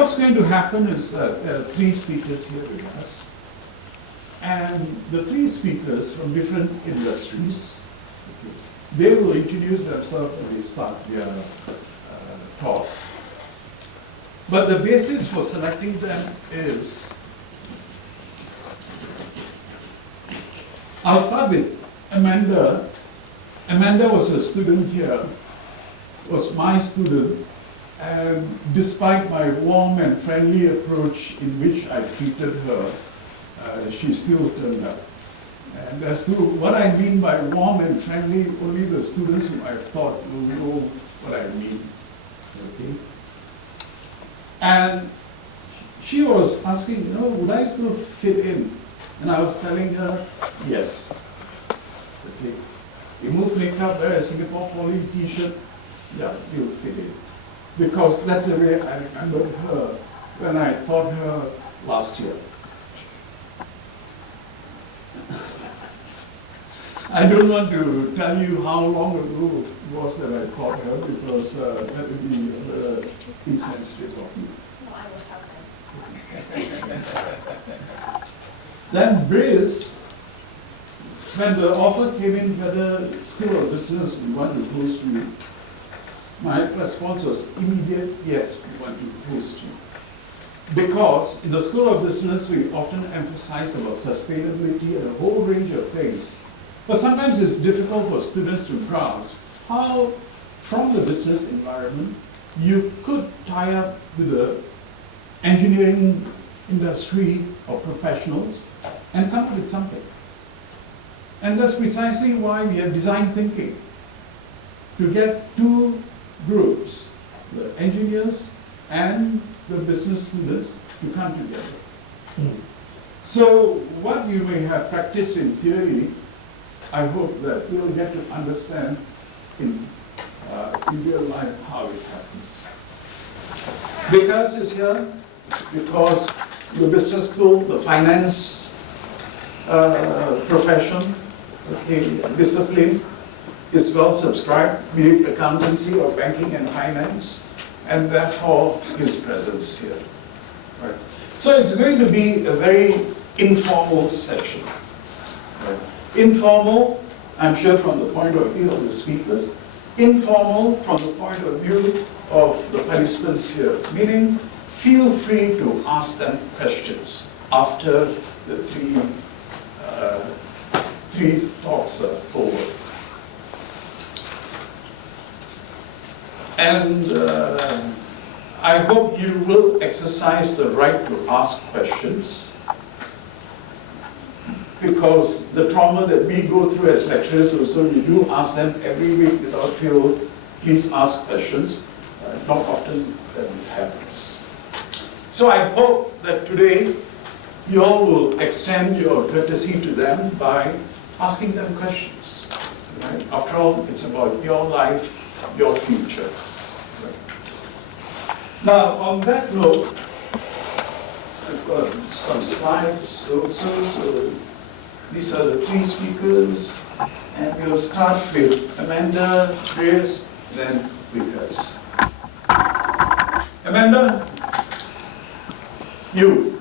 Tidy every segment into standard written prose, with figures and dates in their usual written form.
what's going to happen is there are three speakers here with us. And the three speakers from different industries, they will introduce themselves when they start their talk. But the basis for selecting them is, I'll start with Amanda. Amanda was a student here, was my student, and despite my warm and friendly approach in which I treated her, she still turned up. And as to what I mean by warm and friendly, only the students whom I've taught will know what I mean. Okay? And she was asking, would I still fit in? And I was telling her, yes. Okay. Remove makeup, wear a Singapore Poly t-shirt, yeah, you'll fit in. Because that's the way I remembered her when I taught her last year. I don't want to tell you how long ago it was that I taught her, because that would be insensitive of me. No, I will help her. Then Brice, when the offer came in whether School of Business we want to host you, my response was immediate, yes, we want to host you. Because in the School of Business we often emphasize about sustainability and a whole range of things. But sometimes it's difficult for students to grasp how, from the business environment, you could tie up with the engineering industry or professionals and come up with something. And that's precisely why we have design thinking, to get two groups, the engineers and the business students, to come together. So what you may have practiced in theory, I hope that we'll get to understand in real life how it happens. Vikas is here because the business school, the finance profession, okay, discipline is well subscribed, be it accountancy or banking and finance, and therefore his presence here. Right. So it's going to be a very informal session. Right. Informal, I'm sure from the point of view of the speakers, informal from the point of view of the participants here, meaning feel free to ask them questions after the three talks are over. And I hope you will exercise the right to ask questions, because the trauma that we go through as lecturers also, we do ask them every week without fail, please ask questions. Not often that it happens. So I hope that today you all will extend your courtesy to them by asking them questions. Right? After all, it's about your life, your future. Right? Now, on that note, I've got some slides also. So these are the three speakers, and we'll start with Amanda, Brice, then Vikas. Amanda, you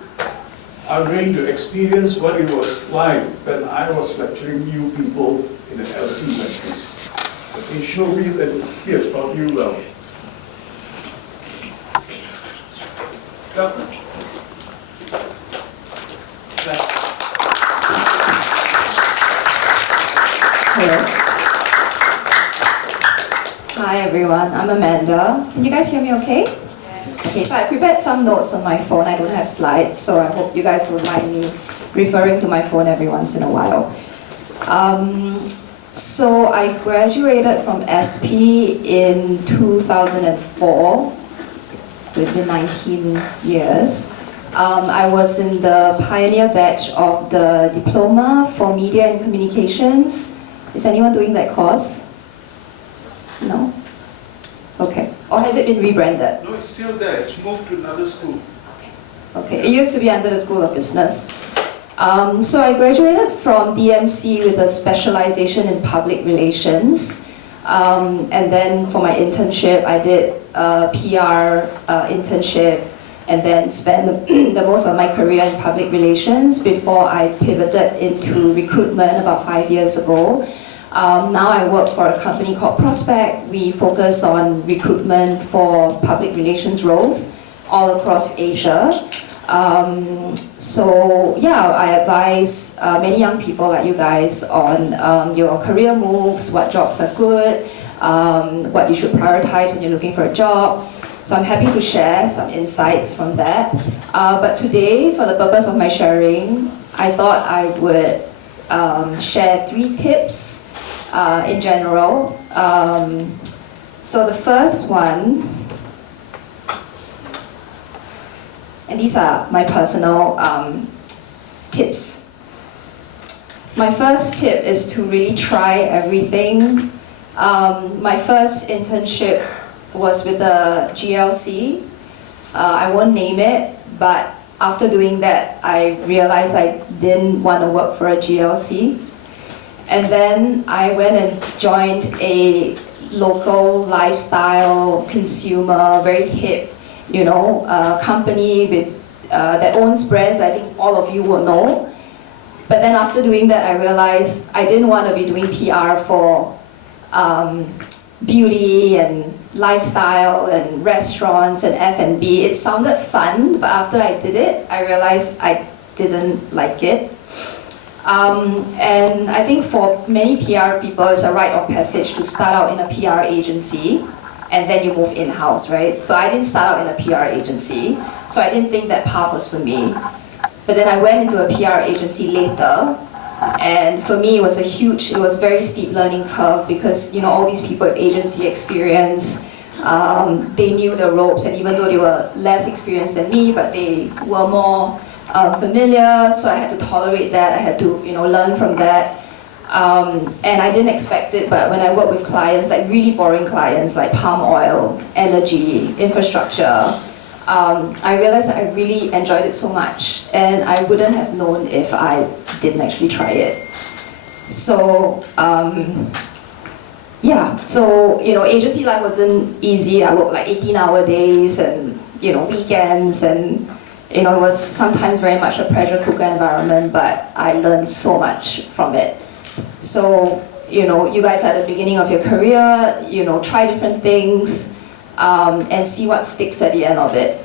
are going to experience what it was like when I was lecturing new people in a LT like this. Okay, show me that we have taught you well. Come. Hello. Hi everyone, I'm Amanda. Can you guys hear me okay? Okay, so I prepared some notes on my phone. I don't have slides, so I hope you guys will mind me referring to my phone every once in a while. So I graduated from SP in 2004, so it's been 19 years. I was in the pioneer batch of the Diploma for Media and Communications. Is anyone doing that course? No? Okay. Or has it been rebranded? No, it's still there. It's moved to another school. Okay. It used to be under the School of Business. So I graduated from DMC with a specialization in public relations. And then for my internship, I did a PR internship and then spent the most of my career in public relations before I pivoted into recruitment about 5 years ago. Now I work for a company called Prospect. We focus on recruitment for public relations roles all across Asia. So yeah, I advise many young people like you guys on your career moves, what jobs are good, what you should prioritize when you're looking for a job. So I'm happy to share some insights from that. But today, for the purpose of my sharing, I thought I would share 3 tips in general. So the first one, and these are my personal tips. My first tip is to really try everything. My first internship was with the GLC. I won't name it, but after doing that, I realized I didn't want to work for a GLC. And then I went and joined a local lifestyle consumer, very hip, company with, that owns brands I think all of you will know. But then after doing that, I realized I didn't want to be doing PR for beauty and lifestyle and restaurants and F&B. It sounded fun, but after I did it, I realized I didn't like it. And I think for many PR people, it's a rite of passage to start out in a PR agency and then you move in-house, right? So I didn't start out in a PR agency, so I didn't think that path was for me. But then I went into a PR agency later, and for me it was very steep learning curve because all these people with agency experience, they knew the ropes, and even though they were less experienced than me, but they were more familiar, so I had to tolerate that, I had to learn from that. And I didn't expect it, but when I work with clients, like really boring clients like palm oil, energy, infrastructure, I realized that I really enjoyed it so much, and I wouldn't have known if I didn't actually try it. So, agency life wasn't easy. I worked like 18-hour days and, weekends, and, it was sometimes very much a pressure cooker environment, but I learned so much from it. So, you guys are at the beginning of your career, try different things, and see what sticks at the end of it.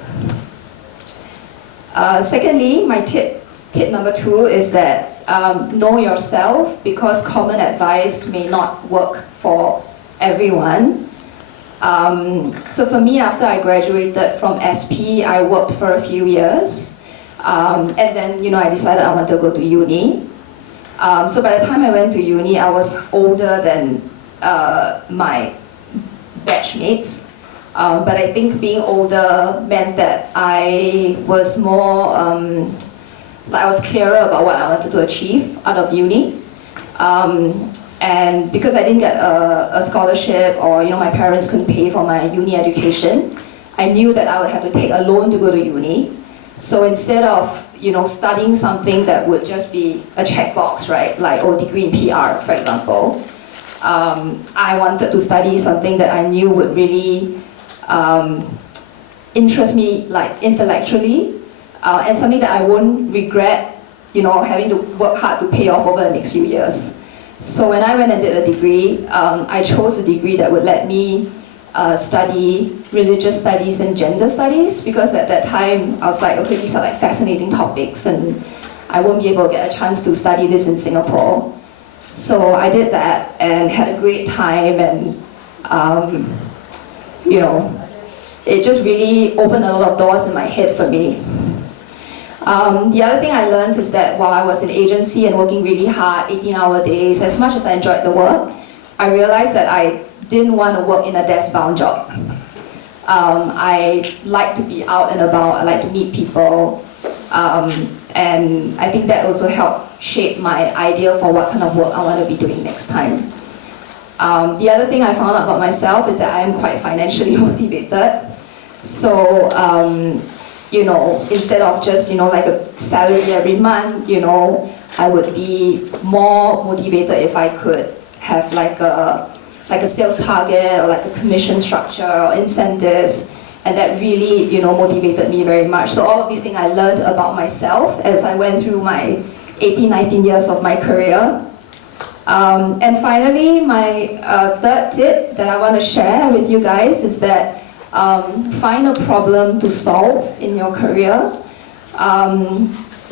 Secondly, my tip number 2 is that know yourself, because common advice may not work for everyone. So for me, after I graduated from SP, I worked for a few years, and then I decided I wanted to go to uni. So by the time I went to uni, I was older than my batchmates. But I think being older meant that I was more, I was clearer about what I wanted to achieve out of uni. And because I didn't get a scholarship, or my parents couldn't pay for my uni education, I knew that I would have to take a loan to go to uni. So instead of studying something that would just be a checkbox, right, like degree in PR, for example, I wanted to study something that I knew would really interest me, like intellectually, and something that I won't regret, having to work hard to pay off over the next few years. So when I went and did a degree, I chose a degree that would let me study religious studies and gender studies, because at that time I was like, okay, these are like fascinating topics and I won't be able to get a chance to study this in Singapore. So I did that and had a great time, and it just really opened a lot of doors in my head for me. The other thing I learned is that while I was in agency and working really hard, 18-hour days, as much as I enjoyed the work, I realized that I didn't want to work in a desk-bound job. I like to be out and about, I like to meet people, and I think that also helped shape my idea for what kind of work I want to be doing next time. The other thing I found out about myself is that I am quite financially motivated. So, instead of just, like a salary every month, I would be more motivated if I could have like a sales target or like a commission structure or incentives, And that really, motivated me very much. So all of these things I learned about myself as I went through my 18, 19 years of my career. And finally, my third tip that I want to share with you guys is that find a problem to solve in your career.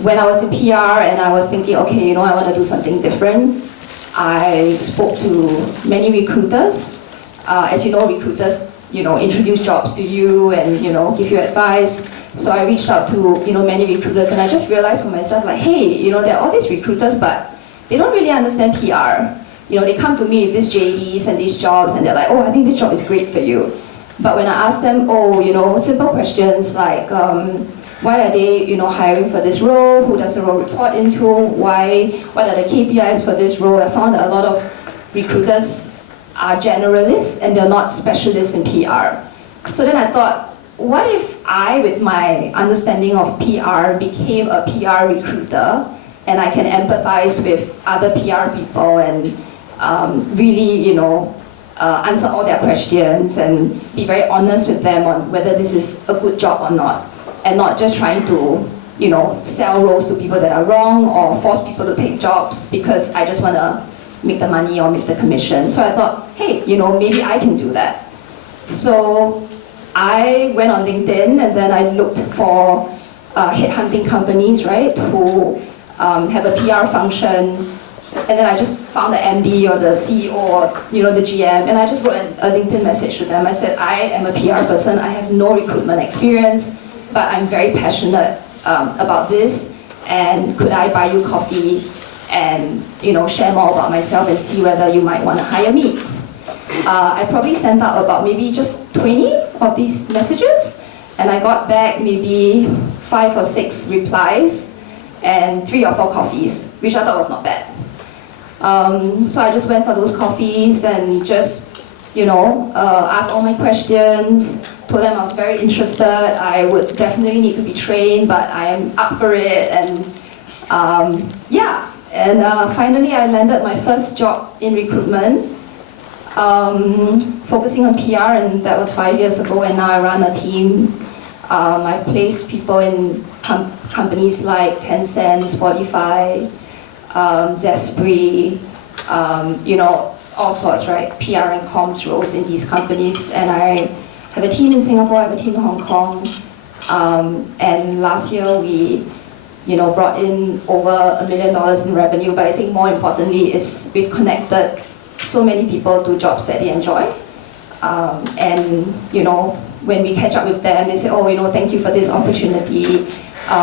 When I was in PR and I was thinking, okay, I want to do something different, I spoke to many recruiters. As you know, recruiters, introduce jobs to you and, give you advice. So I reached out to, many recruiters, and I just realized for myself, like, hey, there are all these recruiters, but they don't really understand PR. They come to me with these JDs and these jobs, and they're like, oh, I think this job is great for you. But when I ask them, simple questions like, why are they, hiring for this role? Who does the role report into? What are the KPIs for this role? I found that a lot of recruiters are generalists and they're not specialists in PR. So then I thought, what if I, with my understanding of PR, became a PR recruiter, and I can empathize with other PR people and really, answer all their questions and be very honest with them on whether this is a good job or not, and not just trying to, sell roles to people that are wrong or force people to take jobs because I just want to make the money or make the commission. So I thought, hey, maybe I can do that. So I went on LinkedIn and then I looked for headhunting companies, right, who have a PR function, and then I just found the MD or the CEO or the GM, and I just wrote a LinkedIn message to them. I said, I am a PR person, I have no recruitment experience, but I'm very passionate about this, and could I buy you coffee and share more about myself and see whether you might want to hire me. I probably sent out about maybe just 20 of these messages, and I got back maybe 5 or 6 replies and 3 or 4 coffees, which I thought was not bad. So I just went for those coffees and just, asked all my questions, told them I was very interested, I would definitely need to be trained, but I'm up for it, and yeah. And finally I landed my first job in recruitment, focusing on PR, and that was 5 years ago, and now I run a team. I've placed people in companies like Tencent, Spotify, Zespri, all sorts, right? PR and comms roles in these companies. And I have a team in Singapore, I have a team in Hong Kong. And last year we brought in over $1 million in revenue, but I think more importantly is we've connected so many people to jobs that they enjoy. And when we catch up with them, they say, oh, thank you for this opportunity,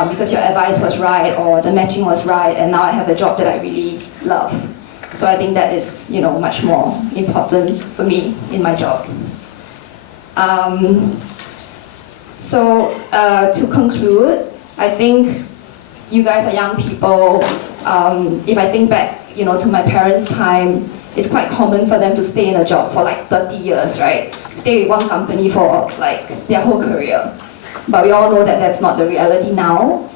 because your advice was right, or the matching was right, and now I have a job that I really love. So I think that is, much more important for me in my job. So to conclude, I think you guys are young people. If I think back, to my parents' time, it's quite common for them to stay in a job for like 30 years, right? Stay with one company for like their whole career. But we all know that that's not the reality now.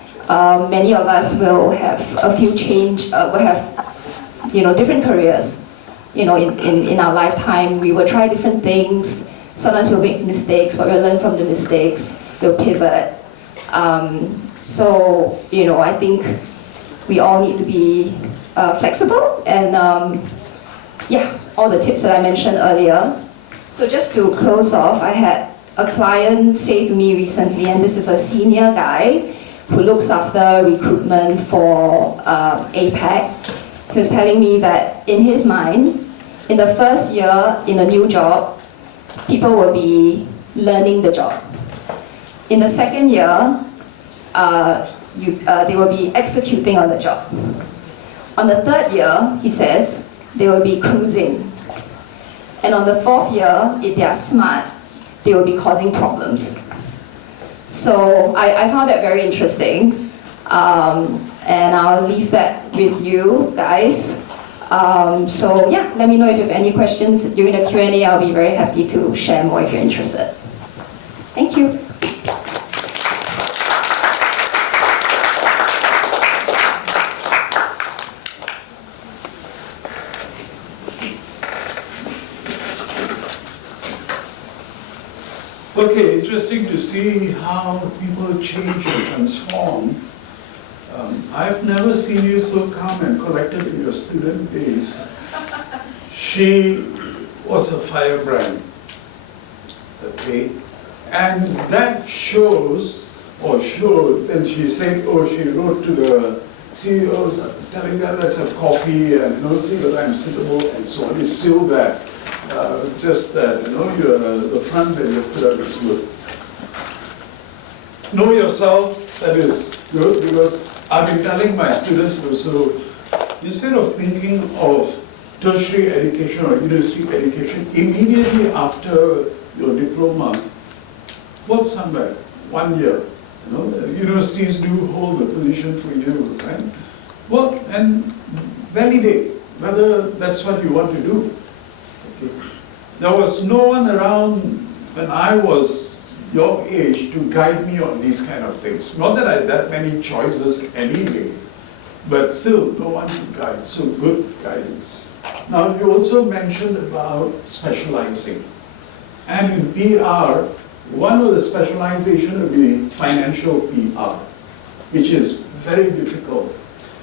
Many of us will have will have, different careers. In our lifetime, we will try different things. Sometimes we'll make mistakes, but we'll learn from the mistakes. We'll pivot. So, I think we all need to be flexible, and yeah, all the tips that I mentioned earlier. So just to close off, I had a client say to me recently, and this is a senior guy who looks after recruitment for APAC. He was telling me that in his mind, in the first year in a new job, people will be learning the job. In the second year, they will be executing on the job. On the third year, he says, they will be cruising. And on the fourth year, if they are smart, they will be causing problems. So I found that very interesting. And I'll leave that with you guys. So yeah, let me know if you have any questions during the Q&A. I'll be very happy to share more if you're interested. Thank you. Okay, interesting to see how people change and transform. I've never seen you so calm and collected in your student days. She was a firebrand, okay? And that shows, or showed, and she said, oh, she wrote to the CEOs telling them let's have coffee and see whether I'm suitable and so on. It's still there. Just that, you're the front that you put up is good. Know yourself, that is good, because I've been telling my students also, instead of thinking of tertiary education or university education immediately after your diploma, work somewhere, 1 year. Universities do hold a position for you, right? Work and validate whether that's what you want to do. Okay. There was no one around when I was your age to guide me on these kind of things. Not that I had that many choices anyway, but still no one to guide, so good guidance. Now you also mentioned about specializing. And in PR, one of the specialization would be financial PR, which is very difficult.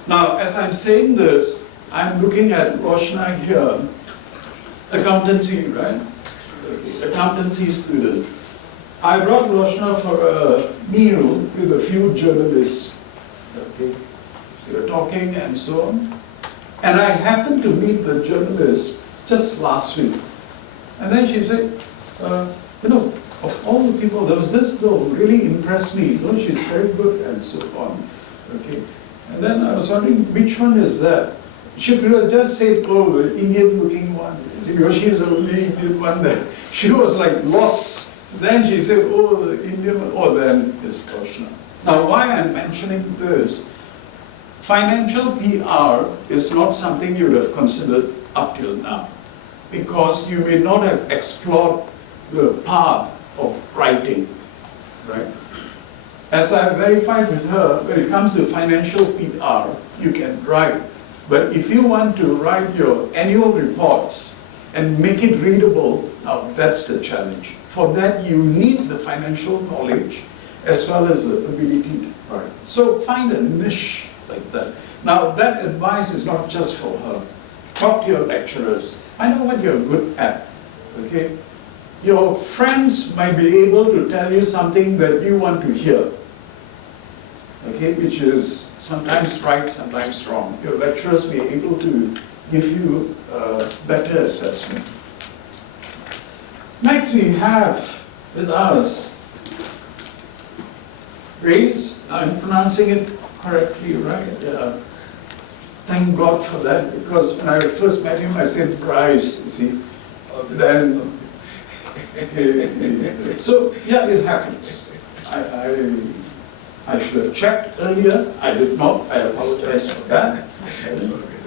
Now, as I'm saying this, I'm looking at Roshna here, accountancy, right? Accountancy student. I brought Roshna for a meal with a few journalists. Okay. We were talking and so on. And I happened to meet the journalist just last week. And then she said, of all the people, there was this girl who really impressed me. She's very good and so on. Okay. And then I was wondering, which one is that? She could have just said, oh, the Indian-looking one. Because she's the only Indian one there. She was like lost. So then she said, oh, the Indian one. Oh, then it's Roshna. Now, why I'm mentioning this, financial PR is not something you would have considered up till now. Because you may not have explored the path of writing, right? As I verified with her, when it comes to financial PR, you can write. But if you want to write your annual reports and make it readable, now that's the challenge. For that, you need the financial knowledge as well as the ability to write. So find a niche like that. Now, that advice is not just for her. Talk to your lecturers. Find out what you're good at, okay? Your friends might be able to tell you something that you want to hear, okay, which is sometimes right, sometimes wrong. Your lecturers may be able to give you a better assessment. Next we have with us Brice. I'm pronouncing it correctly, right? Thank God for that, because when I first met him, I said Brice, you see. Then, so yeah, it happens. I should have checked earlier. I did not. I apologize for that.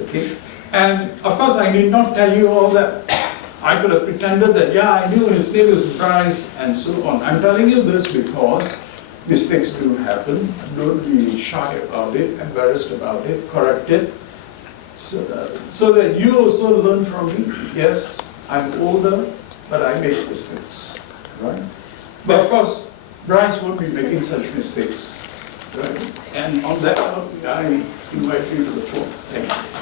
Okay. And of course, I did not tell you all that. I could have pretended that, yeah, I knew his name is Brice and so on. I'm telling you this because mistakes do happen. Don't be shy about it, embarrassed about it, correct it. So that you also learn from me. Yes, I'm older, but I make mistakes, right? But of course, Brice won't be making such mistakes, right? And on that note, I invite you to the floor. Thanks.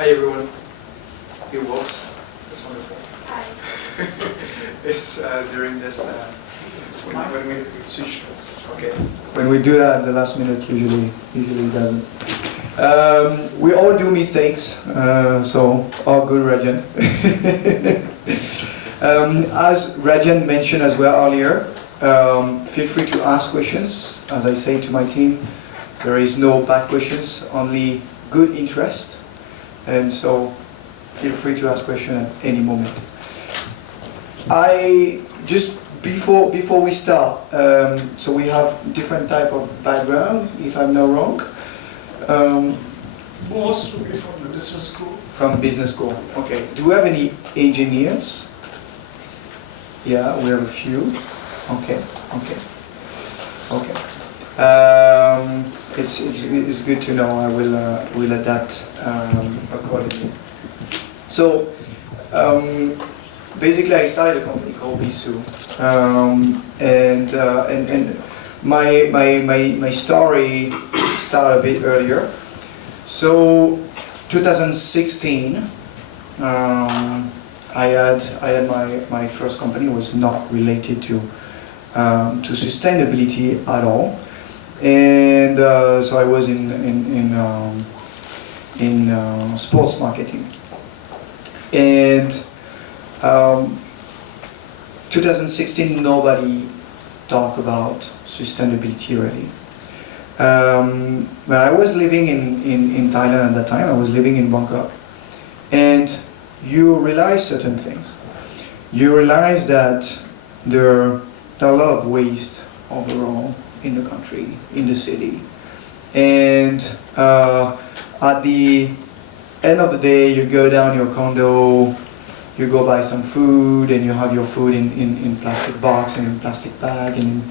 Hi everyone. It was. It's wonderful. Hi. It's during this when we switch. Okay. When we do that, the last minute usually doesn't. We all do mistakes, so all good, Rajan. As Rajan mentioned as well earlier, feel free to ask questions. As I say to my team, there is no bad questions, only good interest. And so feel free to ask questions at any moment. Before we start, so we have different type of background, if I'm not wrong. Most will be from the business school. From business school, okay. Do we have any engineers? Yeah, we have a few. Okay. It's good to know. I will adapt accordingly. So basically, I started a company called Bizsu, and my story started a bit earlier. So 2016. I had my first company. Was not related to sustainability at all, and so I was in sports marketing. And 2016, nobody talked about sustainability really. But I was living in Thailand at that time. I was living in Bangkok, and you realize certain things. You realize that there are a lot of waste overall in the country, in the city. And at the end of the day, you go down your condo, you go buy some food, and you have your food in plastic box and in plastic bag, and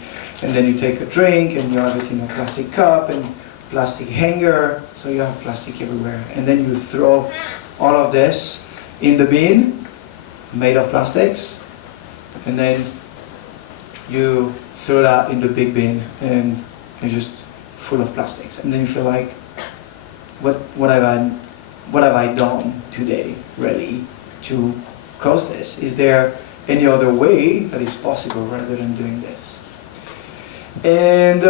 then you take a drink, and you have it in a plastic cup and plastic hanger, so you have plastic everywhere. And then you throw all of this in the bin, made of plastics, and then you throw that in the big bin, and it's just full of plastics. And then you feel like, what have I done today, really, to cause this? Is there any other way that is possible rather than doing this? And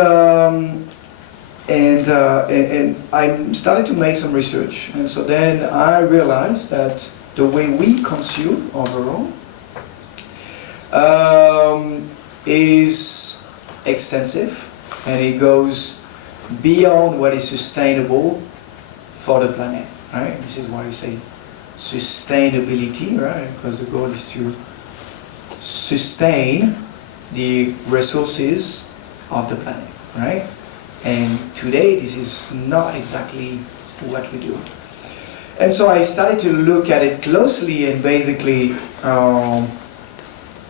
I started to make some research, and so then I realized that the way we consume overall is extensive, and it goes beyond what is sustainable for the planet, right? This is why you say sustainability, right? Because the goal is to sustain the resources of the planet, right? And today this is not exactly what we do. And so I started to look at it closely, and basically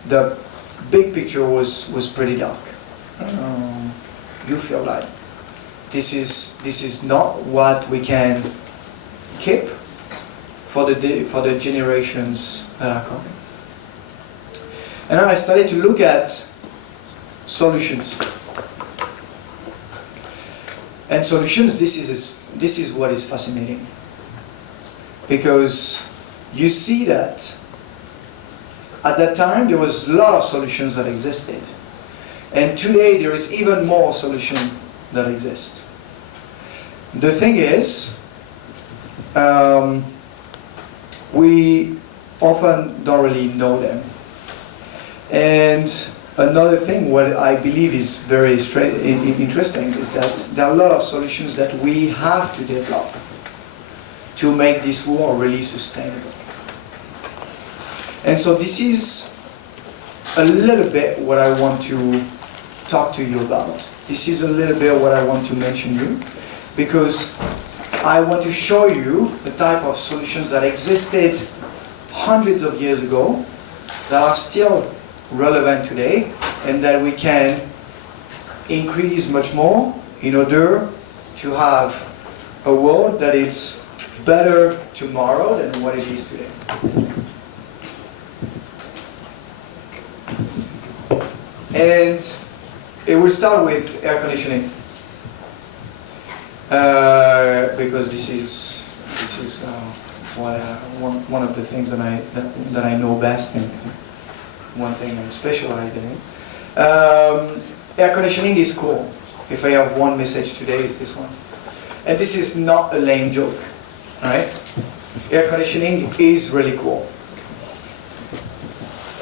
the big picture was pretty dark. You feel like this is not what we can keep for the generations that are coming. And I started to look at solutions. And solutions, this is what is fascinating, because you see that at that time there was a lot of solutions that existed, and today there is even more solutions that exist. The thing is, we often don't really know them. And another thing, what I believe is very interesting, is that there are a lot of solutions that we have to develop to make this world really sustainable. And so this is a little bit what I want to talk to you about. This is a little bit what I want to mention you, because I want to show you the type of solutions that existed hundreds of years ago, that are still relevant today, and that we can increase much more in order to have a world that is better tomorrow than what it is today. And it will start with air conditioning, because this is one of the things that I know best, and one thing I'm specialized in. Air conditioning is cool. If I have one message today, it's this one. And this is not a lame joke, right? Air conditioning is really cool.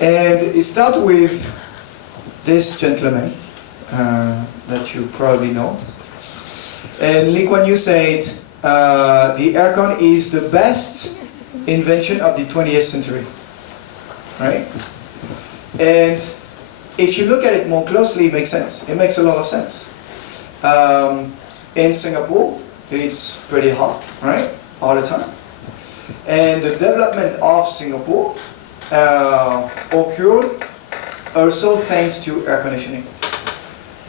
And it starts with this gentleman that you probably know. And Lee Kuan Yew said, the aircon is the best invention of the 20th century, right? And if you look at it more closely, it makes sense. It makes a lot of sense. In Singapore, it's pretty hot, right? All the time. And the development of Singapore occurred also thanks to air conditioning.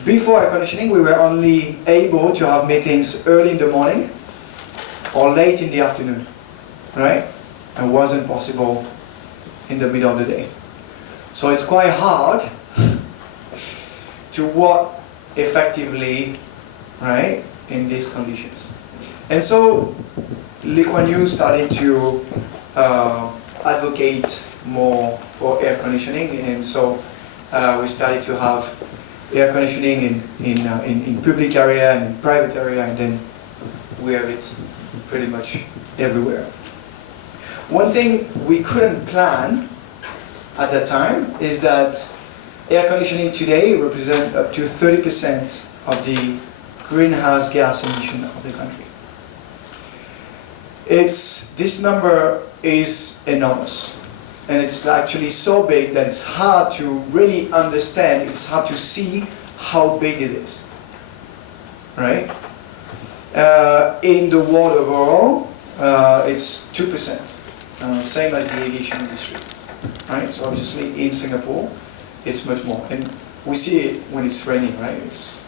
Before air conditioning, we were only able to have meetings early in the morning or late in the afternoon, right? It wasn't possible in the middle of the day. So it's quite hard to work effectively, right, in these conditions. And so Lee Kuan Yew started to advocate more for air conditioning, and so we started to have air conditioning in public area and in private area, and then we have it pretty much everywhere. One thing we couldn't plan at that time is that air conditioning today represents up to 30% of the greenhouse gas emission of the country. This number is enormous, and it's actually so big that it's hard to really understand, it's hard to see how big it is, right? In the world overall, it's 2%, same as the aviation industry, right? So obviously in Singapore, it's much more. And we see it when it's raining, right? It's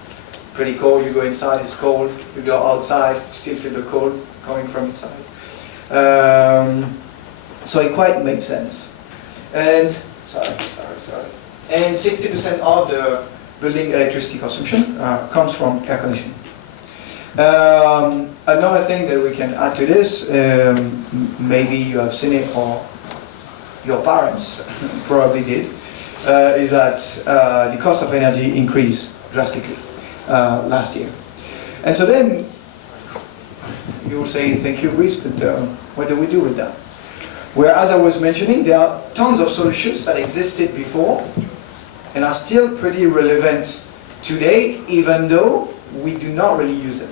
pretty cold, you go inside, it's cold, you go outside, you still feel the cold coming from inside. So it quite makes sense. And, and 60% of the building electricity consumption comes from air conditioning. Another thing that we can add to this, maybe you have seen it or your parents probably did, is that the cost of energy increased drastically last year. And so then you will say, thank you, Brice, but what do we do with that? Where, as I was mentioning, there are tons of solutions that existed before and are still pretty relevant today, even though we do not really use them.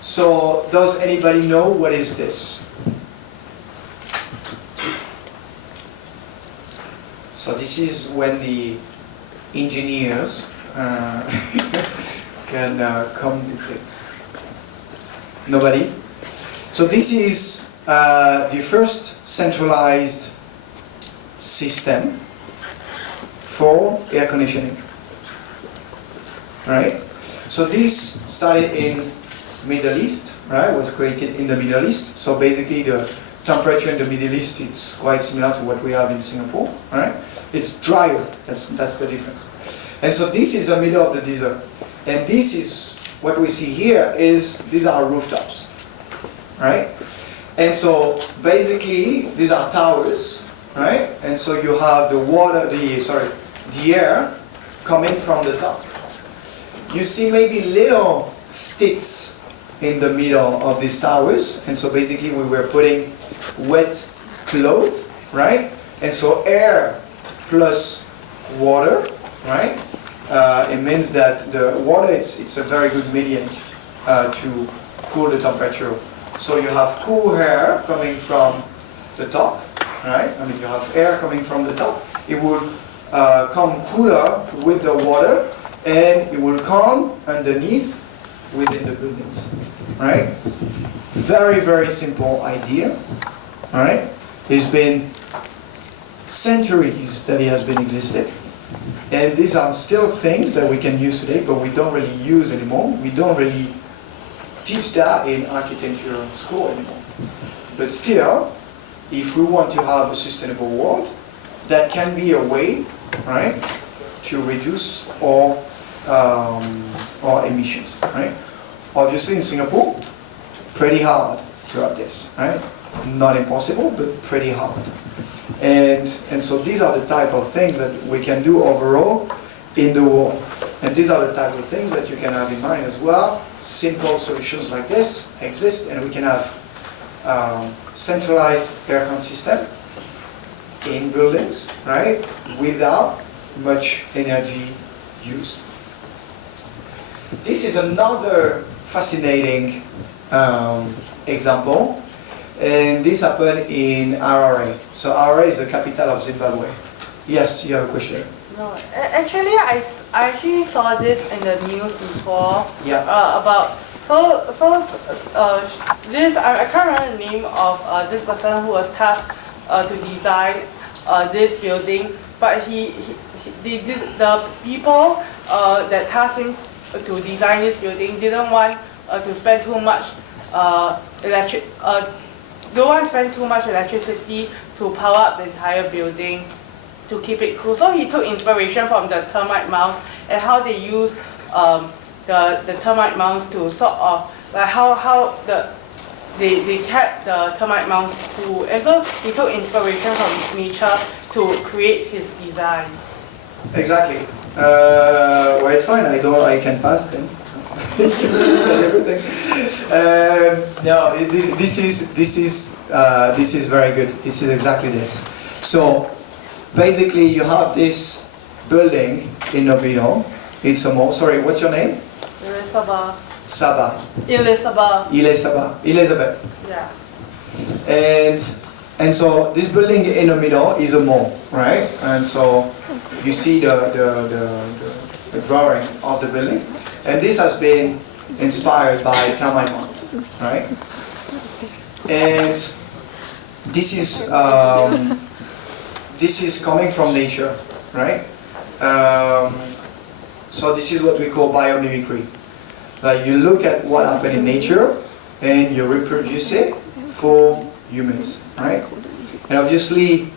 So, does anybody know what is this? So this is when the engineers can come to things. Nobody? So this is the first centralized system for air conditioning. Right? So this started in Middle East, right? Was created in the Middle East. So basically the temperature in the Middle East is quite similar to what we have in Singapore, right? It's drier, that's the difference. And so this is the middle of the desert. And this is, what we see here is, these are rooftops, right? And so basically, these are towers, right? And so you have the water, the air coming from the top. You see maybe little sticks in the middle of these towers, and so basically we were putting wet clothes, right? And so air plus water, right? It means that the water, it's a very good medium to cool the temperature. So you have cool air coming from the top, right? I mean, you have air coming from the top. It will come cooler with the water, and it will come underneath within the buildings, right? Very, very simple idea, right? It's been centuries that it has been existed, and these are still things that we can use today, but we don't really use anymore. We don't really teach that in architecture school anymore. But still, if we want to have a sustainable world, that can be a way, right, to reduce our emissions, right? Obviously in Singapore, pretty hard to have this, right? Not impossible, but pretty hard. And so these are the type of things that we can do overall in the world. And these are the type of things that you can have in mind as well. Simple solutions like this exist, and we can have centralized aircon system in buildings, right? Without much energy used. This is another fascinating example, and this happened in Harare. So Harare is the capital of Zimbabwe. Yes, you have a question? No, actually, I actually saw this in the news before. Yeah. About this I can't remember the name of this person who was tasked to design this building, but the people that tasked him to design this building didn't want to spend too much electricity to power up the entire building to keep it cool. So he took inspiration from the termite mound and how they use the termite mounds to sort of like how they kept the termite mounds cool. And so he took inspiration from nature to create his design. Exactly. Well, it's fine. I can pass then. Said everything. No, this is very good. This is exactly this. So basically, you have this building in Nobino. It's a mall. Sorry, what's your name? Elizabeth. Saba. Elizabeth. Yeah. And so this building in Nobino is a mall, right? And so you see the drawing of the building, and this has been inspired by termite mound, right? And this is coming from nature, right? So this is what we call biomimicry. Like you look at what happened in nature and you reproduce it for humans, right? And obviously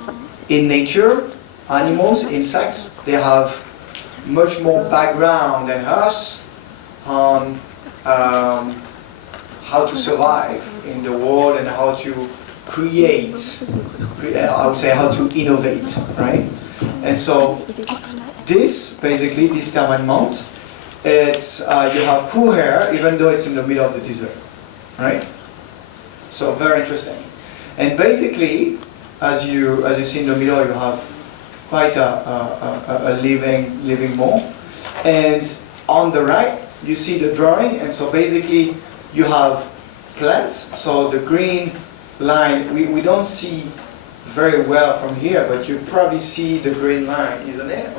in nature, animals, insects, they have much more background than us on how to survive in the world and how to create, I would say how to innovate, right? And so this termite mound, it's you have cool air even though it's in the middle of the desert, right? So very interesting. And basically, as you see in the middle, you have quite a living mall. And on the right, you see the drawing. And so basically, you have plants. So the green line, we don't see very well from here, but you probably see the green line, isn't it?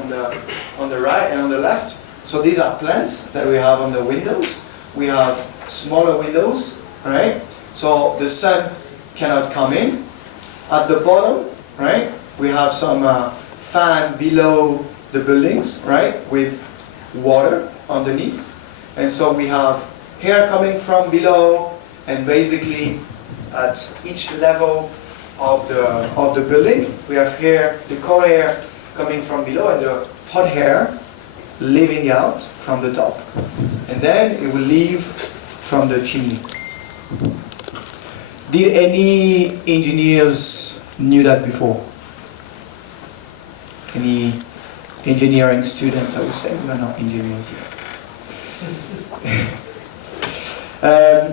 On the right and on the left. So these are plants that we have on the windows. We have smaller windows, right? So the sun cannot come in. At the bottom, right, we have some fan below the buildings, right, with water underneath. And so we have air coming from below, and basically at each level of the building, we have air, the cold air coming from below, and the hot air leaving out from the top. And then it will leave from the chimney. Did any engineers knew that before? Any engineering students, I would say? We are not engineers yet.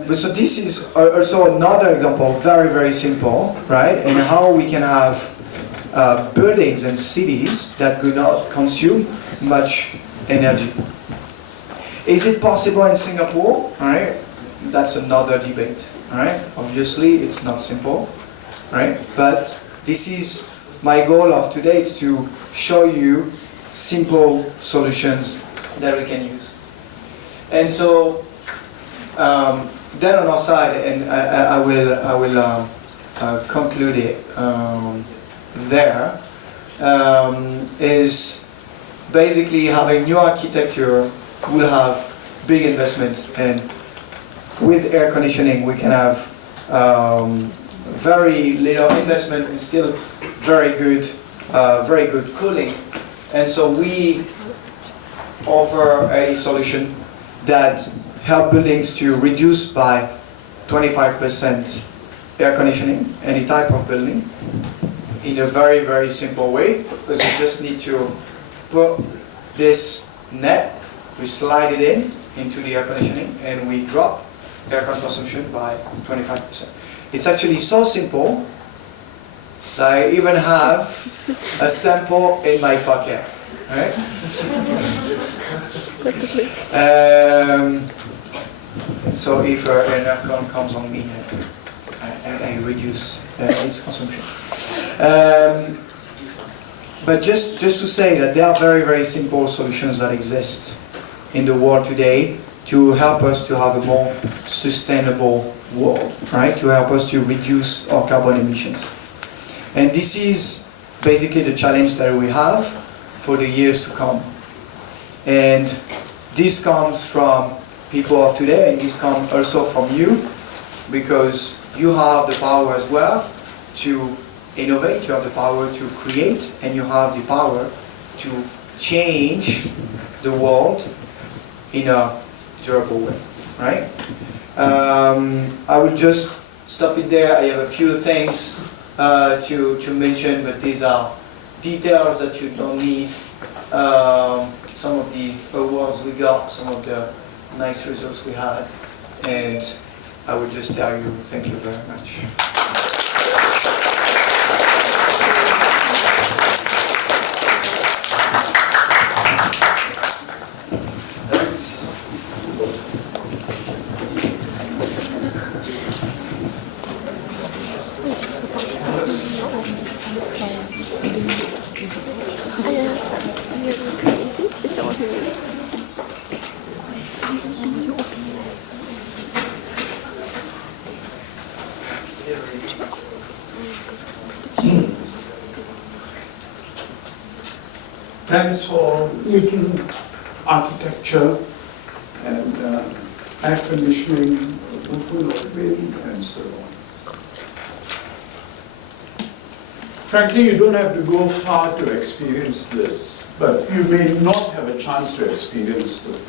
But so this is also another example, very, very simple, right? And how we can have buildings and cities that do not consume much energy. Is it possible in Singapore? Right? That's another debate. Right? Obviously, it's not simple, right? But this is my goal of today, is to show you simple solutions that we can use. And so, then on our side, and I will conclude it there, is basically having new architecture will have big investment, and with air conditioning we can have very little investment and still very good cooling. And so we offer a solution that helps buildings to reduce by 25% air conditioning, any type of building, in a very, very simple way, because you just need to put this net, we slide it into the air conditioning, and we drop aircon consumption by 25%. It's actually so simple that I even have a sample in my pocket. right? So if an aircon comes on me, I reduce its consumption. But just to say that there are very, very simple solutions that exist in the world today to help us to have a more sustainable world, right? To help us to reduce our carbon emissions. And this is basically the challenge that we have for the years to come. And this comes from people of today, and this comes also from you, because you have the power as well to innovate, you have the power to create, and you have the power to change the world in a durable way, right? I will just stop it there. I have a few things to mention, but these are details that you don't need. Some of the awards we got, some of the nice results we had, and I would just tell you thank you very much. Thanks for making architecture and air conditioning, movement of wind, and so on. Frankly, you don't have to go far to experience this, but you may not have a chance to experience it.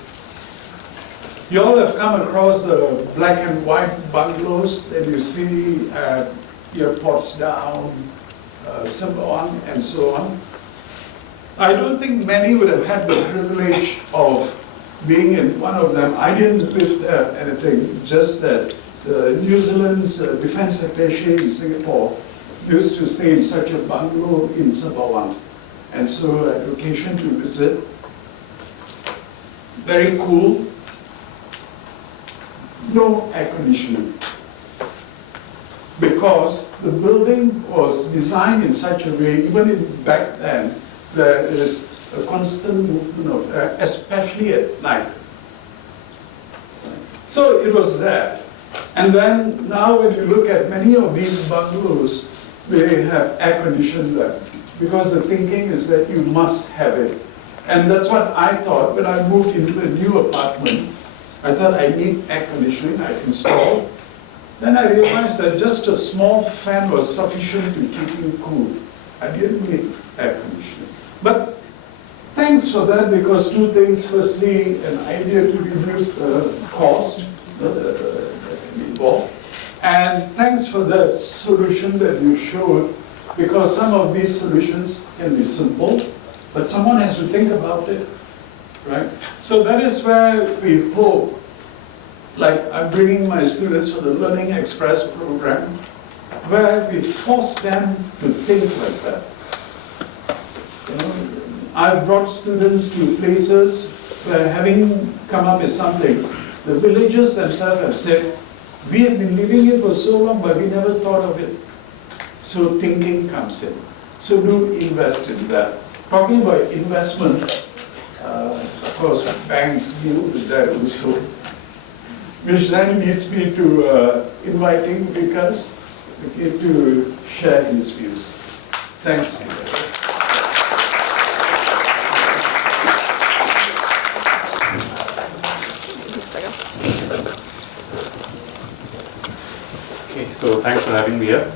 You all have come across the black and white bungalows that you see at Airports Down, Sembawang, and so on. I don't think many would have had the privilege of being in one of them. I didn't live there anything, just that New Zealand's defense attaché in Singapore used to stay in such a bungalow in Sembawang. And so I had occasion to visit. Very cool. No air conditioning. Because the building was designed in such a way, even back then, there is a constant movement of air, especially at night. So it was there. And then now when you look at many of these bungalows, they have air conditioned there. Because the thinking is that you must have it. And that's what I thought when I moved into the new apartment. I thought I need air conditioning, I installed. Then I realized that just a small fan was sufficient to keep me cool. I didn't need air conditioning. But thanks for that, because two things. Firstly, an idea to reduce the cost involved. And thanks for that solution that you showed, because some of these solutions can be simple, but someone has to think about it, right? So that is where we hope, like I'm bringing my students for the Learning Express program, where we force them to think like that. You know, I've brought students to places where, having come up with something, the villagers themselves have said, we have been living here for so long, but we never thought of it. So thinking comes in. So do invest in that. Talking about investment, of course, banks deal with that also. Which then leads me to inviting Vikas to share his views. Thanks, Vikas. Okay, so thanks for having me here.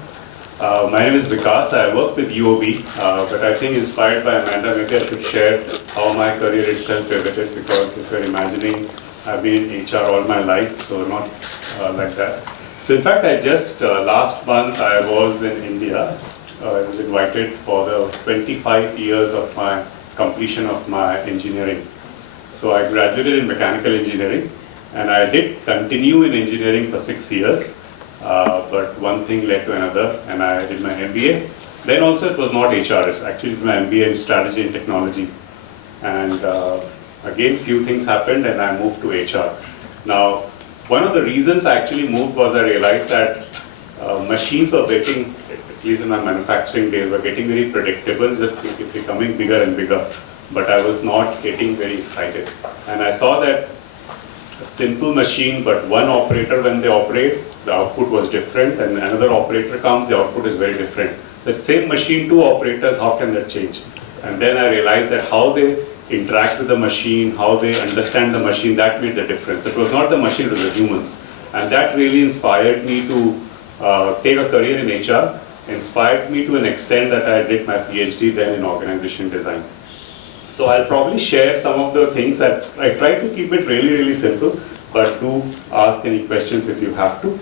My name is Vikas. I work with UOB, but I think inspired by Amanda, maybe I should share how my career itself pivoted, because if you're imagining, I've been in HR all my life, so not like that. So in fact, I just, last month I was in India. I was invited for the 25 years of my completion of my engineering. So I graduated in mechanical engineering, and I did continue in engineering for 6 years. But one thing led to another, and I did my MBA. Then also it was not HR, it's actually my MBA in strategy and technology. And again, few things happened and I moved to HR. Now, one of the reasons I actually moved was I realized that machines were getting, at least in my manufacturing days, were getting very predictable, just becoming bigger and bigger. But I was not getting very excited. And I saw that a simple machine, but one operator, when they operate, the output was different, and another operator comes, the output is very different. So it's same machine, two operators, how can that change? And then I realized that how they interact with the machine, how they understand the machine, that made the difference. It was not the machine, it was the humans. And that really inspired me to take a career in HR, inspired me to an extent that I did my PhD then in organization design. So I'll probably share some of the things that I try to keep it really, really simple, but do ask any questions if you have to,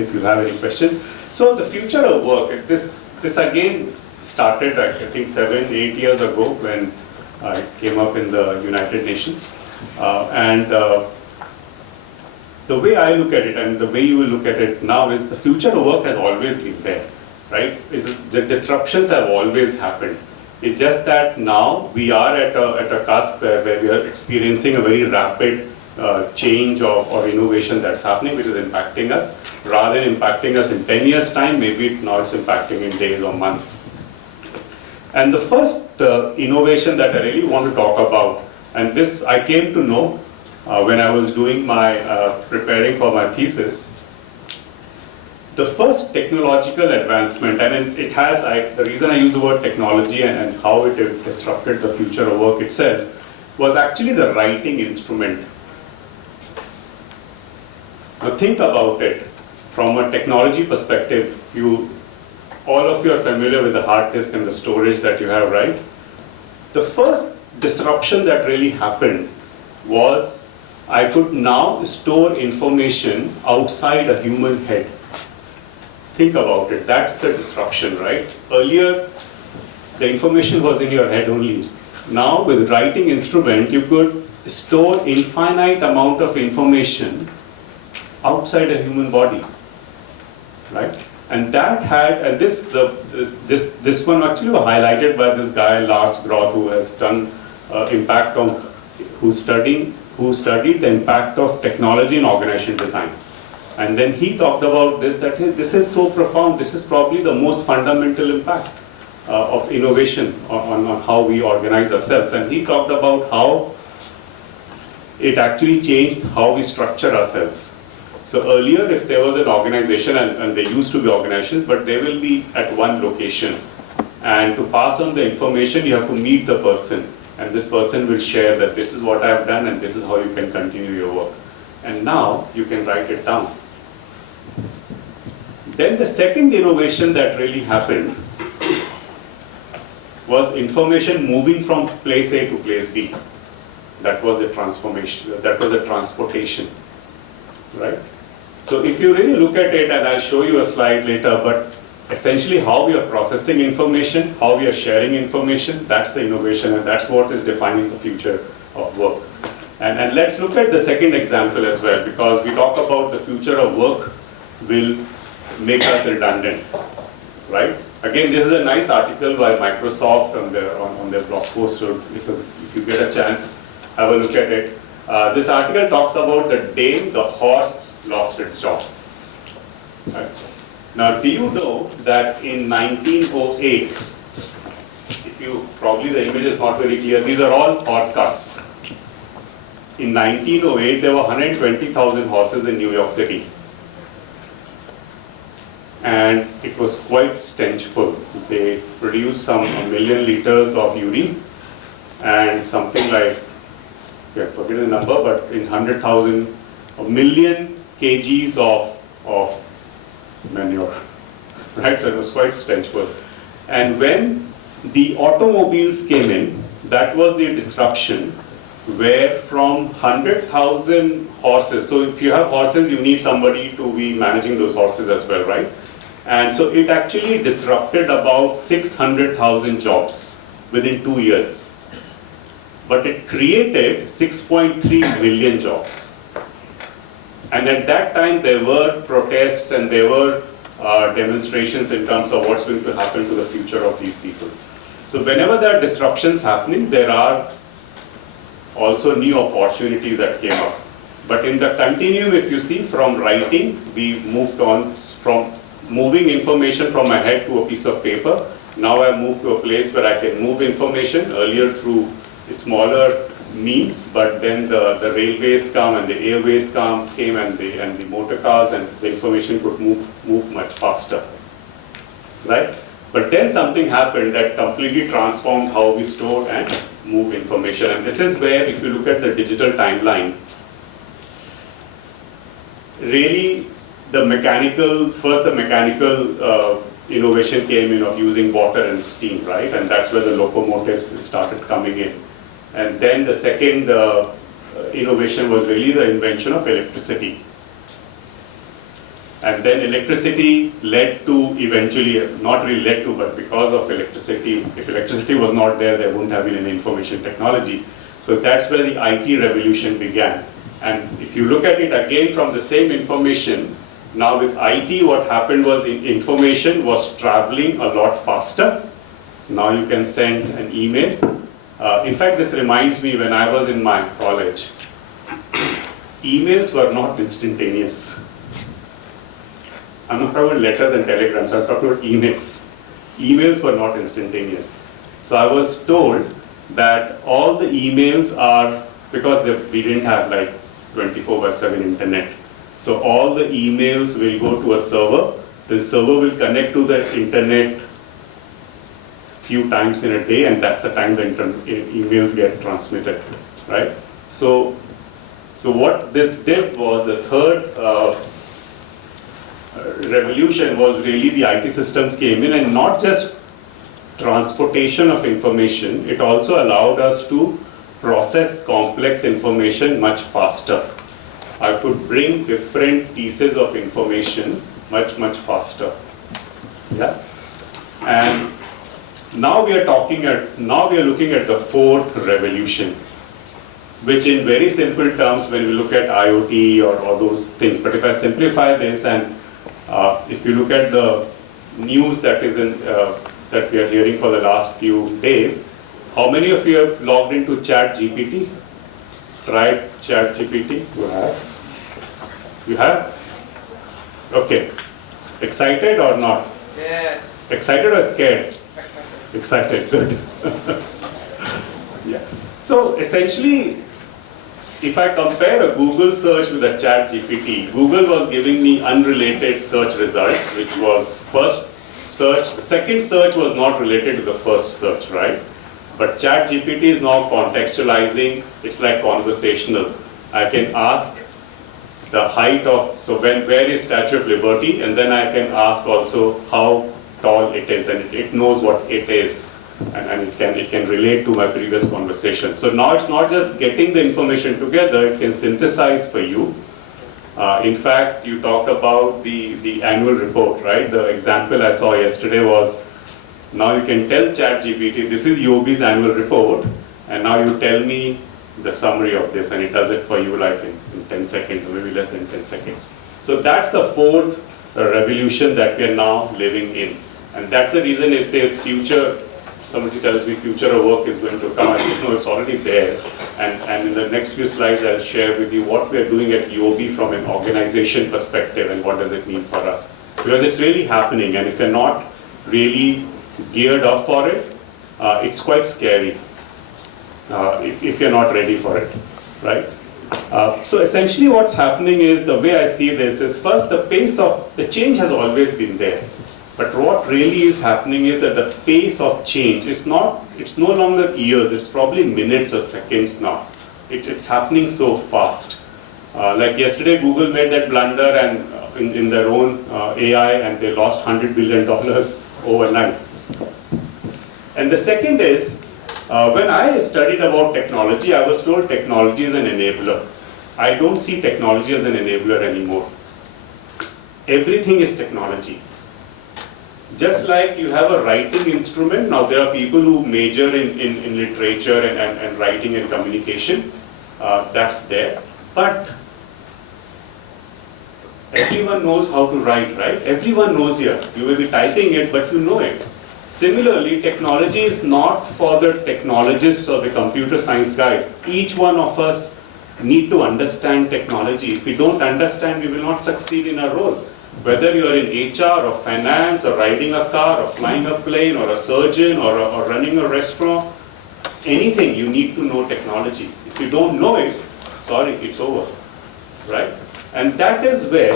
if you have any questions. So the future of work, this again started, I think 7, 8 years ago when I came up in the United Nations. The way I look at it and the way you will look at it now is the future of work has always been there, right? The disruptions have always happened. It's just that now we are at a cusp where we are experiencing a very rapid change or innovation that's happening, which is impacting us. Rather than impacting us in 10 years' time, maybe now it's impacting in days or months. And the first innovation that I really want to talk about, and this I came to know when I was doing my preparing for my thesis. The first technological advancement, and it has, the reason I use the word technology and how it disrupted the future of work itself, was actually the writing instrument. Now think about it from a technology perspective. All of you are familiar with the hard disk and the storage that you have, right? The first disruption that really happened was I could now store information outside a human head. Think about it, that's the disruption, right? Earlier, the information was in your head only. Now, with writing instrument, you could store infinite amount of information outside a human body, right? And that had, and this one actually was highlighted by this guy, Lars Groth, who has done impact on, who studied the impact of technology in organization design. And then he talked about this, that this is so profound, this is probably the most fundamental impact of innovation on how we organize ourselves. And he talked about how it actually changed how we structure ourselves. So earlier, if there was an organization, and they used to be organizations, but they will be at one location. And to pass on the information, you have to meet the person. And this person will share that this is what I've done and this is how you can continue your work. And now you can write it down. Then the second innovation that really happened was information moving from place A to place B. That was the transformation, that was the transportation, right? So if you really look at it, and I'll show you a slide later, but essentially how we are processing information, how we are sharing information, that's the innovation, and that's what is defining the future of work. And let's look at the second example as well, because we talk about the future of work will make us redundant, right? Again, this is a nice article by Microsoft on their blog post, so if you get a chance, have a look at it. This article talks about the day the horse lost its job. Right? Now, do you know that in 1908, probably the image is not very clear, these are all horse carts. In 1908, there were 120,000 horses in New York City. And it was quite stenchful. They produced some 1 million liters of urine and something like, I forget the number, but in 100,000, 1 million kgs of manure, right? So it was quite stenchful. And when the automobiles came in, that was the disruption, where from 100,000 horses, so if you have horses, you need somebody to be managing those horses as well, right? And so it actually disrupted about 600,000 jobs within 2 years. But it created 6.3 million jobs. And at that time, there were protests and there were demonstrations in terms of what's going to happen to the future of these people. So whenever there are disruptions happening, there are also new opportunities that came up. But in the continuum, if you see, from writing, we moved on from moving information from my head to a piece of paper. Now I moved to a place where I can move information, earlier through smaller means, but then the railways come and the airways came and the motor cars, and the information could move much faster, right? But then something happened that completely transformed how we store and move information. And this is where, if you look at the digital timeline, really the mechanical innovation came in of using water and steam, right? And that's where the locomotives started coming in. And then the second innovation was really the invention of electricity. And then electricity led to eventually, not really led to, but because of electricity, if electricity was not there, there wouldn't have been any information technology. So that's where the IT revolution began. And if you look at it again from the same information, now with IT, what happened was information was traveling a lot faster. Now you can send an email. In fact, this reminds me when I was in my college, emails were not instantaneous. I'm not talking about letters and telegrams, I'm talking about emails. Emails were not instantaneous. So I was told that all the emails are, because we didn't have like 24/7 internet. So all the emails will go to a server. The server will connect to the internet few times in a day, and that's the time the emails get transmitted, right? So what this did was, the third revolution was really the IT systems came in, and not just transportation of information, it also allowed us to process complex information much faster. I could bring different pieces of information much faster. Yeah, and now we are looking at the fourth revolution, which in very simple terms, when we look at IoT or all those things, but if I simplify this, and if you look at the news that is that we are hearing for the last few days, how many of you have logged into ChatGPT? Tried ChatGPT? You have? You have? Okay. Excited or not? Yes. Excited or scared? Excited, good. Yeah. So essentially, if I compare a Google search with a ChatGPT, Google was giving me unrelated search results, which was first search. The second search was not related to the first search, right? But ChatGPT is now contextualizing, it's like conversational. I can ask the height of, so where is Statue of Liberty, and then I can ask also how tall it is, and it knows what it is, and it can relate to my previous conversation. So now it's not just getting the information together, it can synthesize for you. In fact, you talked about the annual report, right? The example I saw yesterday was, now you can tell ChatGPT, this is UOB's annual report, and now you tell me the summary of this, and it does it for you like in 10 seconds, or maybe less than 10 seconds. So that's the fourth revolution that we are now living in. And that's the reason it says future. Somebody tells me future of work is going to come. I said, no, it's already there. And in the next few slides, I'll share with you what we are doing at UOB from an organization perspective and what does it mean for us. Because it's really happening, and if you're not really geared up for it, it's quite scary if you're not ready for it, right? So essentially what's happening is, the way I see this is, first, the pace of the change has always been there. But what really is happening is that the pace of change is it's no longer years, it's probably minutes or seconds now. It's happening so fast. Like yesterday, Google made that blunder and in their own AI, and they lost $100 billion overnight. And the second is, when I studied about technology, I was told technology is an enabler. I don't see technology as an enabler anymore. Everything is technology. Just like you have a writing instrument, now there are people who major in literature and writing and communication, that's there. But everyone knows how to write, right? Everyone knows here. You may be typing it, but you know it. Similarly, technology is not for the technologists or the computer science guys. Each one of us need to understand technology. If we don't understand, we will not succeed in our role. Whether you are in HR or finance or riding a car or flying a plane or a surgeon or running a restaurant, anything, you need to know technology. If you don't know it, sorry, it's over, right? And that is where,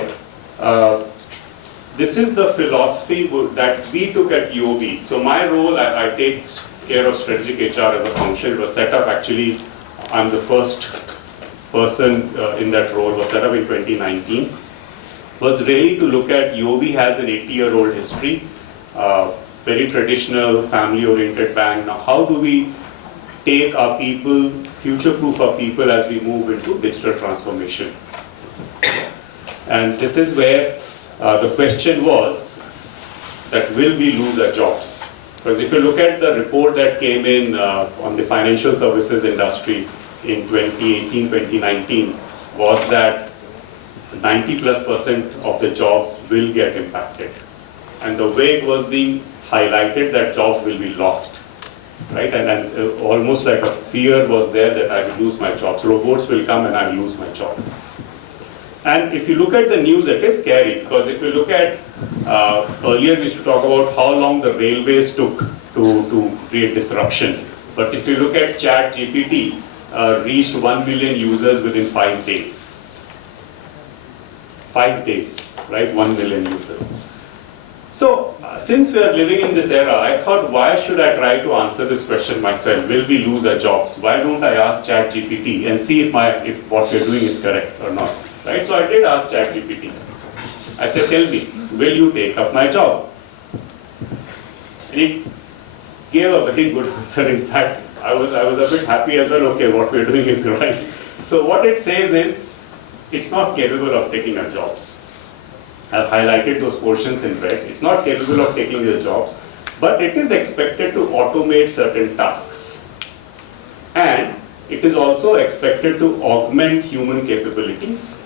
this is the philosophy that we took at UOB. So my role, I take care of strategic HR as a function. It was set up actually, I'm the first person in that role, was set up in 2019. Was really to look at, UOB has an 80-year-old history, very traditional, family-oriented bank. Now how do we take our people, future-proof our people as we move into digital transformation? And this is where the question was that will we lose our jobs? Because if you look at the report that came in on the financial services industry in 2018-2019, was that 90+% of the jobs will get impacted. And the way it was being highlighted that jobs will be lost, right? And almost like a fear was there that I will lose my jobs. Robots will come and I will lose my job. And if you look at the news, it is scary, because if you look at, earlier we used to talk about how long the railways took to create disruption. But if you look at ChatGPT, reached 1 million users within 5 days. 5 days, right? 1 million users. So, since we are living in this era, I thought, why should I try to answer this question myself? Will we lose our jobs? Why don't I ask ChatGPT and see if what we're doing is correct or not? Right? So I did ask ChatGPT. I said, tell me, will you take up my job? And it gave a very good answer. In fact, I was a bit happy as well. Okay, what we're doing is right. So what it says is, it's not capable of taking our jobs. I've highlighted those portions in red. It's not capable of taking your jobs, but it is expected to automate certain tasks. And it is also expected to augment human capabilities,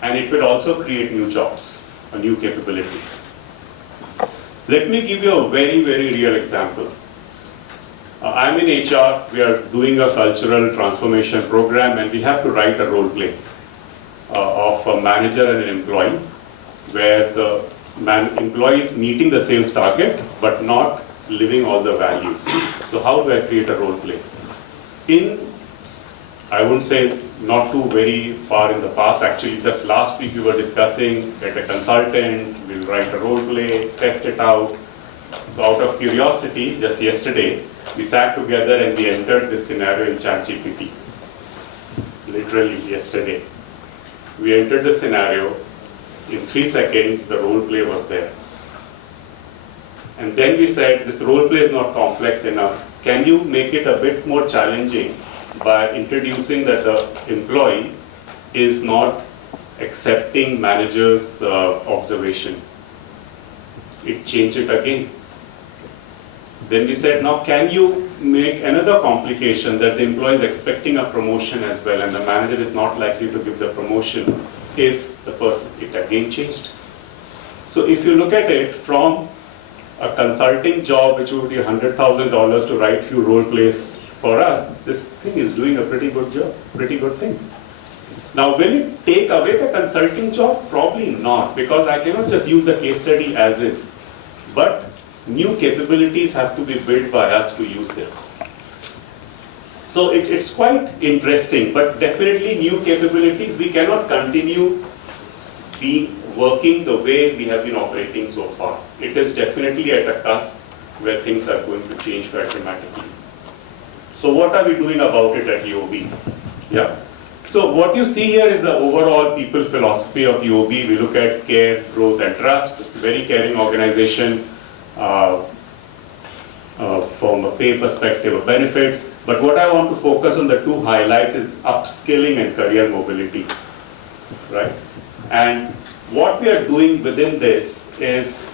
and it will also create new jobs or new capabilities. Let me give you a very, very real example. I'm in HR, we are doing a cultural transformation program, and we have to write a role play of a manager and an employee, where the employee is meeting the sales target but not living all the values. So how do I create a role play? I wouldn't say not too very far in the past, actually just last week we were discussing, get a consultant, we'll write a role play, test it out. So out of curiosity, just yesterday, we sat together and we entered this scenario in ChatGPT. Literally yesterday. We entered the scenario, in 3 seconds the role play was there. And then we said, this role play is not complex enough. Can you make it a bit more challenging by introducing that the employee is not accepting manager's observation? It changed it again. Then we said, now can you make another complication that the employee is expecting a promotion as well, and the manager is not likely to give the promotion if the person, it again changed. So if you look at it from a consulting job, which would be $100,000 to write few role plays for us, this thing is doing a pretty good job, pretty good thing. Now, will it take away the consulting job? Probably not, because I cannot just use the case study as is. But new capabilities have to be built by us to use this. So it's quite interesting, but definitely new capabilities. We cannot continue working the way we have been operating so far. It is definitely at a cusp where things are going to change quite dramatically. So what are we doing about it at UOB? Yeah. So what you see here is the overall people philosophy of UOB. We look at care, growth, and trust. Very caring organization from a pay perspective of benefits. But what I want to focus on, the two highlights, is upskilling and career mobility, right? And what we are doing within this is,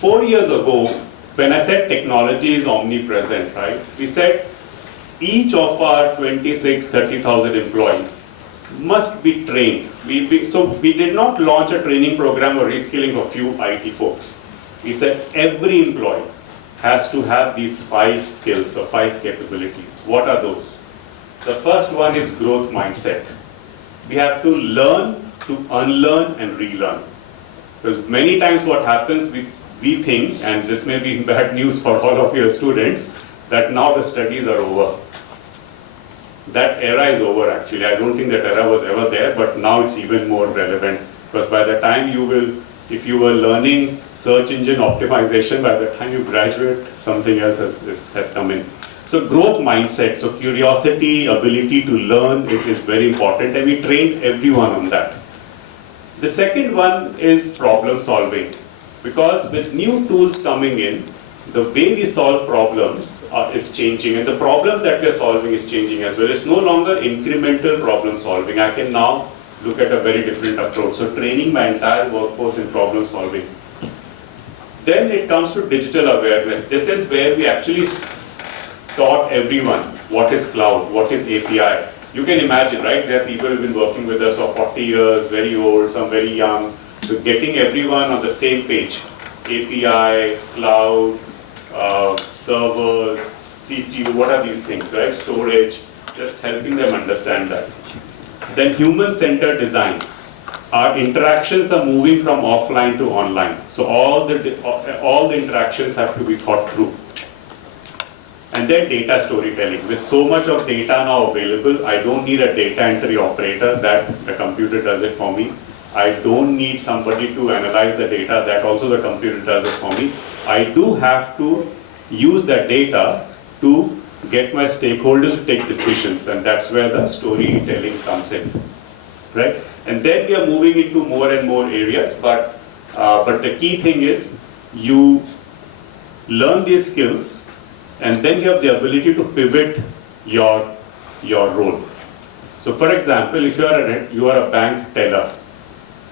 4 years ago, when I said technology is omnipresent, right? We said each of our 30,000 employees must be trained. So we did not launch a training program or reskilling of few IT folks. He said every employee has to have these 5 skills or 5 capabilities. What are those? The first one is growth mindset. We have to learn, to unlearn and relearn. Because many times what happens, we think, and this may be bad news for all of your students, that now the studies are over. That era is over actually. I don't think that era was ever there, but now it's even more relevant. Because by the time you will, if you were learning search engine optimization, by the time you graduate, something else has come in. So growth mindset, so curiosity, ability to learn is very important, and we trained everyone on that. The second one is problem solving, because with new tools coming in, the way we solve problems is changing, and the problems that we are solving is changing as well. It's no longer incremental problem solving. I can now look at a very different approach. So training my entire workforce in problem solving. Then it comes to digital awareness. This is where we actually taught everyone what is cloud, what is API. You can imagine, right? There are people who have been working with us for 40 years, very old, some very young. So getting everyone on the same page. API, cloud, servers, CPU, what are these things, right? Storage, just helping them understand that. Then human-centered design. Our interactions are moving from offline to online. So all the interactions have to be thought through. And then data storytelling. With so much of data now available, I don't need a data entry operator, that the computer does it for me. I don't need somebody to analyze the data, that also the computer does it for me. I do have to use that data to get my stakeholders to take decisions, and that's where the storytelling comes in, right? And then we are moving into more and more areas, but the key thing is you learn these skills, and then you have the ability to pivot your role. So for example, if you are a bank teller.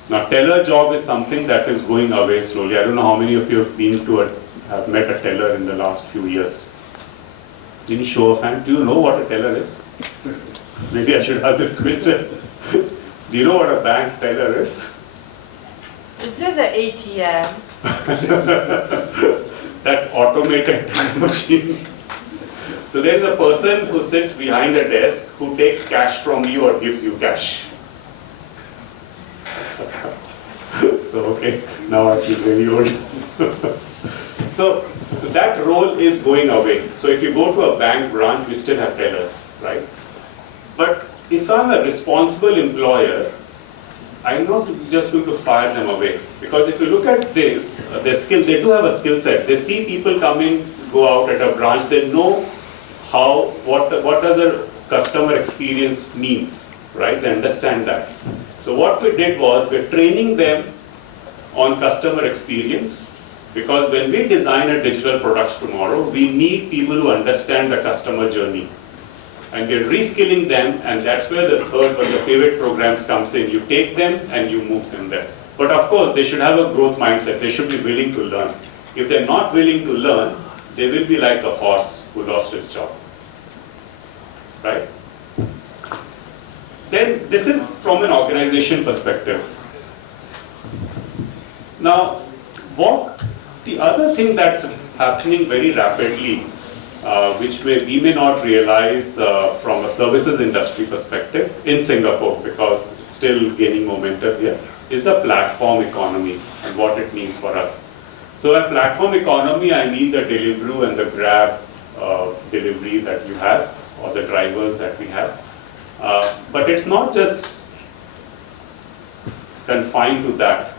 Now teller job is something that is going away slowly. I don't know how many of you have met a teller in the last few years. Any show of hand? Do you know what a teller is? Maybe I should have this question. Do you know what a bank teller is? Is it the ATM? That's automated time machine. So there is a person who sits behind a desk who takes cash from you or gives you cash. So okay, now I feel very old. So that role is going away. So if you go to a bank branch, we still have tellers, right? But if I'm a responsible employer, I'm not just going to fire them away. Because if you look at this, their skill, they do have a skill set. They see people come in, go out at a branch, they know what does a customer experience means, right? They understand that. So what we did was, we're training them on customer experience, because when we design a digital products tomorrow, we need people who understand the customer journey. And we're reskilling them, and that's where the third one, the pivot programs comes in. You take them and you move them there. But of course, they should have a growth mindset. They should be willing to learn. If they're not willing to learn, they will be like the horse who lost his job, right? Then this is from an organization perspective. Now, the other thing that's happening very rapidly, which we may not realize from a services industry perspective in Singapore, because it's still gaining momentum here, is the platform economy and what it means for us. So by platform economy, I mean the Deliveroo and the Grab delivery that you have, or the drivers that we have. But it's not just confined to that.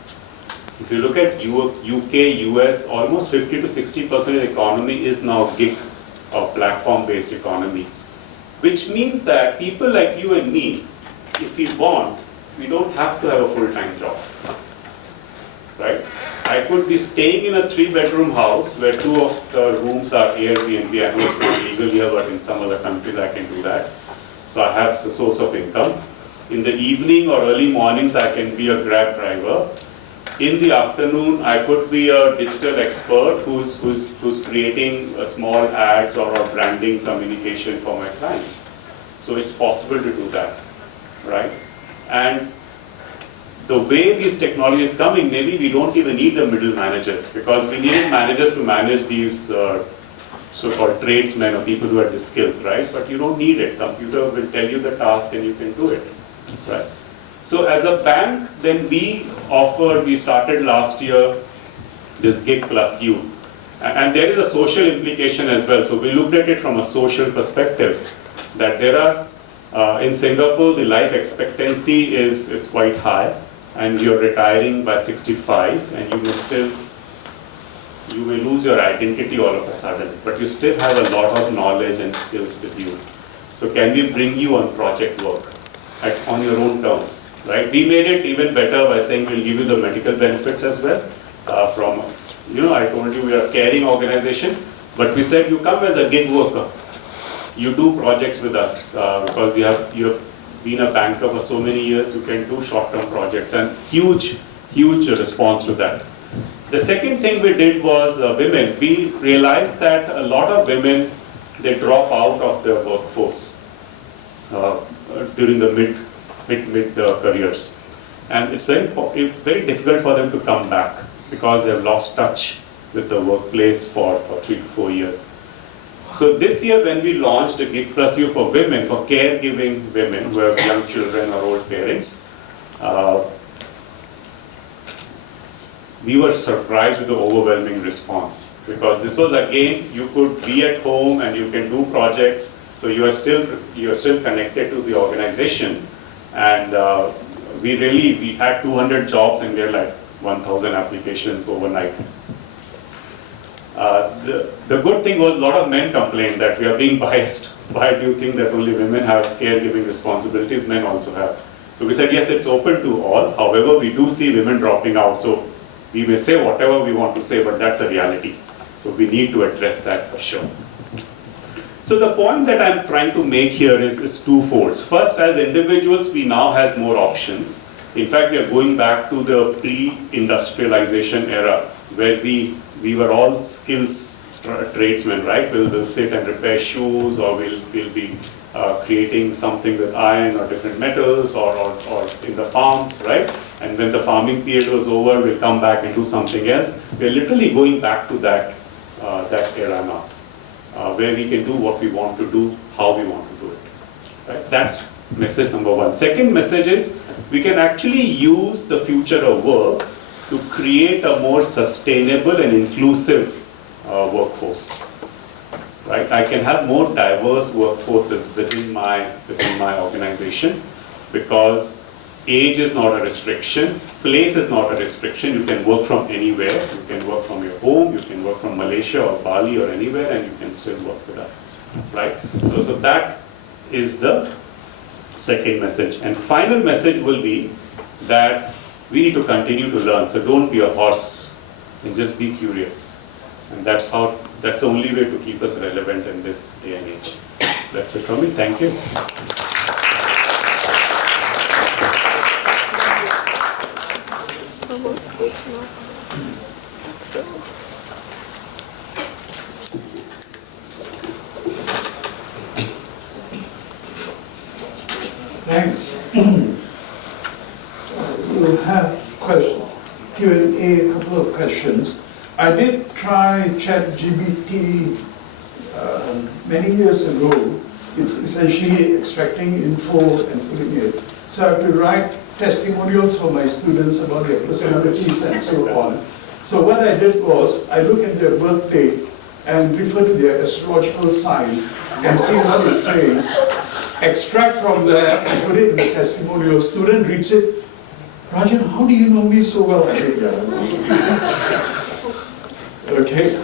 If you look at UK, US, almost 50 to 60% of the economy is now gig or platform-based economy. Which means that people like you and me, if we want, we don't have to have a full-time job, right? I could be staying in a 3-bedroom house where 2 of the rooms are Airbnb. I know it's not legal here, but in some other countries I can do that. So I have a source of income. In the evening or early mornings, I can be a Grab driver. In the afternoon, I could be a digital expert who's creating small ads or branding communication for my clients. So it's possible to do that, right? And the way these technologies coming, maybe we don't even need the middle managers, because we needed managers to manage these so-called tradesmen or people who have the skills, right? But you don't need it. Computer will tell you the task and you can do it, right? So as a bank, then we started last year this Gig Plus U. And there is a social implication as well. So we looked at it from a social perspective, that there are, in Singapore, the life expectancy is quite high, and you're retiring by 65, and you may lose your identity all of a sudden, but you still have a lot of knowledge and skills with you. So can we bring you on project work on your own terms, right? We made it even better by saying we'll give you the medical benefits as well. I told you we are a caring organization, but we said you come as a gig worker. You do projects with us because you have been a banker for so many years, you can do short-term projects, and huge response to that. The second thing we did was women. We realized that a lot of women, they drop out of the workforce during the mid careers, and it's very difficult for them to come back because they've lost touch with the workplace for 3 to 4 years. So this year when we launched a Gig Plus U for women, for caregiving women who have young children or old parents, we were surprised with the overwhelming response, because this was, again, you could be at home and you can do projects, so you are still connected to the organization. And we had 200 jobs and we had like 1,000 applications overnight. The good thing was a lot of men complained that we are being biased. Why do you think that only women have caregiving responsibilities? Men also have. So we said, yes, it's open to all. However, we do see women dropping out. So we may say whatever we want to say, but that's a reality. So we need to address that for sure. So the point that I'm trying to make here is twofold. First, as individuals, we now have more options. In fact, we are going back to the pre-industrialization era, where we were all skills tradesmen, right? We'll sit and repair shoes, or we'll be creating something with iron or different metals, or in the farms, right? And when the farming period was over, we'll come back and do something else. We're literally going back to that era now, where we can do what we want to do, how we want to do it, right? That's message number one. Second message is, we can actually use the future of work to create a more sustainable and inclusive workforce, right? I can have more diverse workforce within my organization, because age is not a restriction, place is not a restriction. You can work from anywhere. You can work from your home, you can work from Malaysia or Bali or anywhere, and you can still work with us, right? So that is the second message. And final message will be that we need to continue to learn. So don't be a horse, and just be curious. And that's the only way to keep us relevant in this day and age. That's it from me. Thank you. Thanks. We'll have Q&A, a couple of questions. I did try ChatGPT many years ago. It's essentially extracting info and putting it. So I have to write testimonials for my students about their personalities and so on. So what I did was, I look at their birthday and refer to their astrological sign and see what it says, extract from there and put it in the testimonial. Student reads it, Rajan, how do you know me so well? I said, yeah. Okay,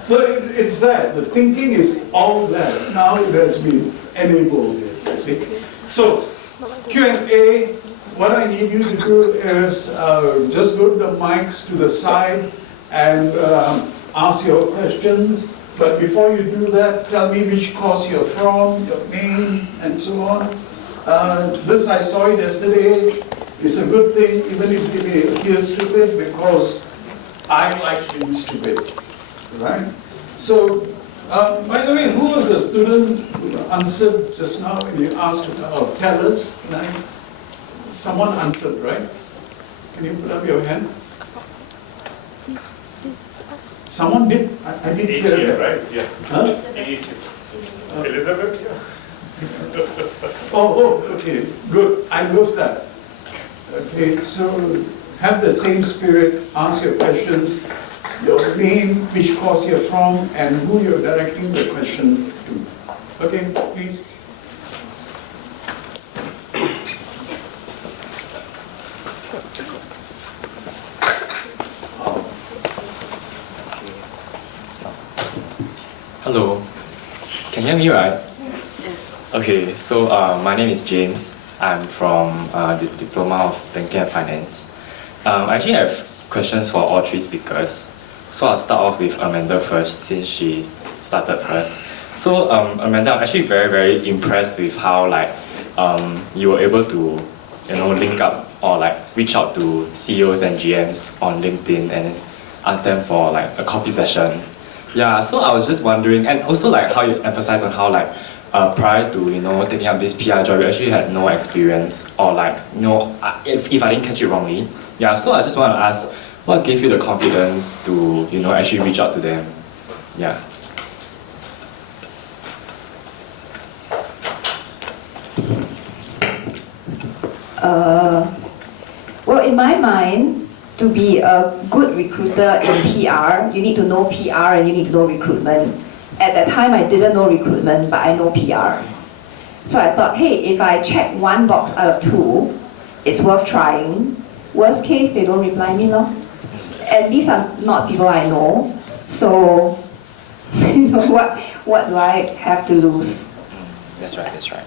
so it's that. The thinking is all there. Now it has been enabled, you see. So, Q&A, what I need you to do is just go to the mics to the side and ask your questions. But before you do that, tell me which course you're from, your name, and so on. This, I saw it yesterday. It's a good thing, even if they may appear stupid, because I like being stupid, right? So, by the way, who was a student who answered just now when you asked about tellers? Right? Someone answered, right? Can you put up your hand? Someone did? I didn't hear Yeah, that. right? Yeah. Huh? Elizabeth, yeah. Oh, okay, good. I love that. Okay, so have the same spirit, ask your questions, your name, which course you're from, and who you're directing the question to. Okay, please. Hello, can you hear me right? Okay, so my name is James. I'm from the Diploma of Banking and Finance. I actually have questions for all three speakers. So I'll start off with Amanda first, since she started first. So Amanda, I'm actually very, very impressed with how you were able to, link up or reach out to CEOs and GMs on LinkedIn and ask them for a coffee session. Yeah, so I was just wondering, and also how you emphasize on how prior to taking up this PR job, you actually had no experience or if I didn't catch it wrongly. Yeah, so I just want to ask, what gave you the confidence to actually reach out to them? Yeah. Well, in my mind, to be a good recruiter in PR, you need to know PR and you need to know recruitment. At that time, I didn't know recruitment, but I know PR. So I thought, hey, if I check one box out of two, it's worth trying. Worst case, they don't reply me, lor. And these are not people I know, so what do I have to lose? That's right.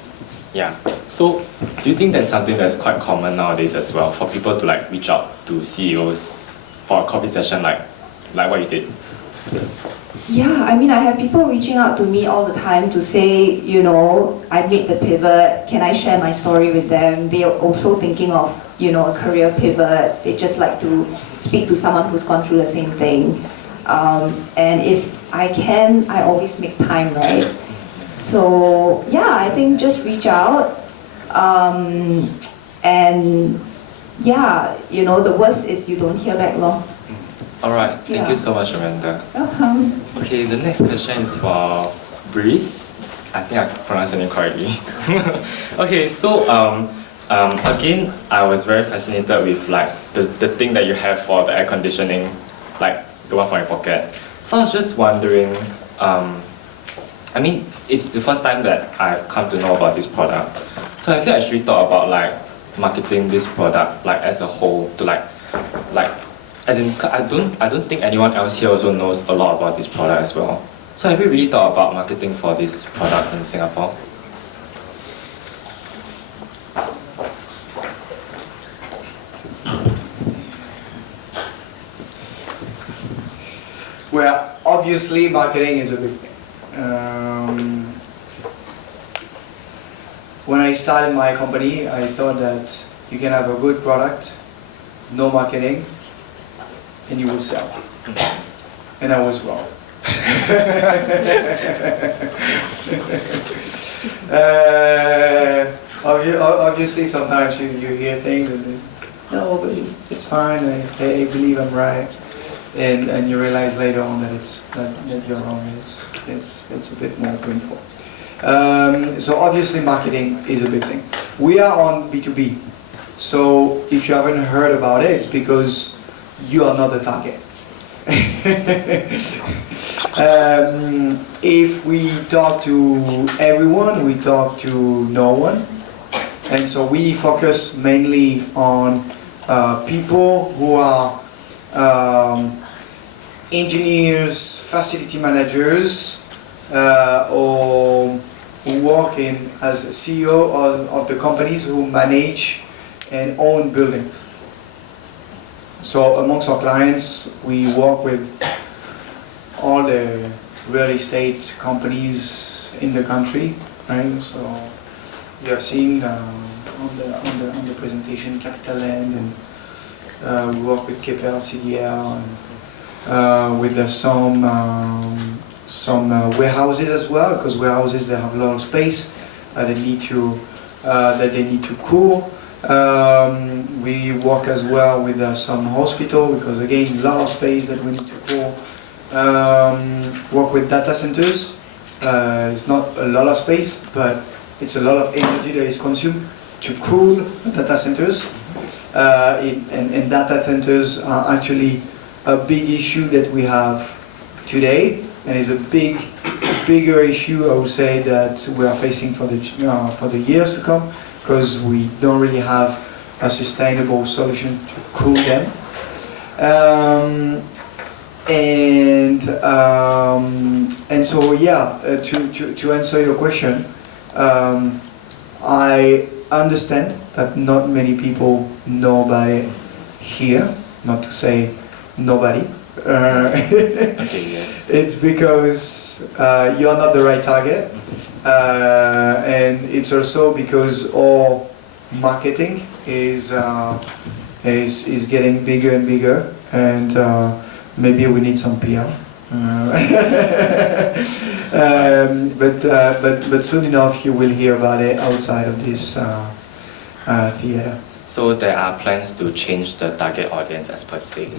Yeah. So, do you think that's something that's quite common nowadays as well, for people to reach out to CEOs for a coffee session like what you did? Yeah, I mean, I have people reaching out to me all the time to say, I made the pivot, can I share my story with them? They are also thinking of, a career pivot. They just like to speak to someone who's gone through the same thing. And if I can, I always make time, right? So, yeah, I think just reach out. And yeah, the worst is you don't hear back, lor. Alright, thank Yeah. you so much, Amanda. Welcome. Okay, the next question is for Brice. I think I pronounced your name correctly. Okay, so again, I was very fascinated with the thing that you have for the air conditioning, the one for your pocket. So I was just wondering, I mean, it's the first time that I've come to know about this product. So have you actually thought about marketing this product as a whole to as in, I don't think anyone else here also knows a lot about this product as well. So have you really thought about marketing for this product in Singapore? Well, obviously marketing is a big thing. When I started my company, I thought that you can have a good product, no marketing, and you will sell. And I was wrong. Obviously, sometimes you hear things and then, no, but it's fine. I believe I'm right, and you realize later on that you're wrong. It's a bit more painful. So obviously, marketing is a big thing. We are on B2B, so if you haven't heard about it, it's because you are not the target. If we talk to everyone, we talk to no one. And so we focus mainly on people who are engineers, facility managers, or who work as CEO of the companies who manage and own buildings. So amongst our clients, we work with all the real estate companies in the country, right? So you have seen on the presentation CapitaLand, and we work with KPL, CDL, and with some warehouses as well, because warehouses, they have a lot of space that they need to cool. We work as well with some hospital because again, a lot of space that we need to cool. Work with data centers. It's not a lot of space, but it's a lot of energy that is consumed to cool data centers. And data centers are actually a big issue that we have today, and is a bigger issue, I would say, that we are facing for the years to come, because we don't really have a sustainable solution to cool them. And so yeah, to answer your question, I understand that not many people know about it here, not to say nobody. Okay, yes. It's because you're not the right target, and it's also because our marketing is getting bigger and bigger, and maybe we need some PR. But soon enough you will hear about it outside of this theater. So there are plans to change the target audience as per se.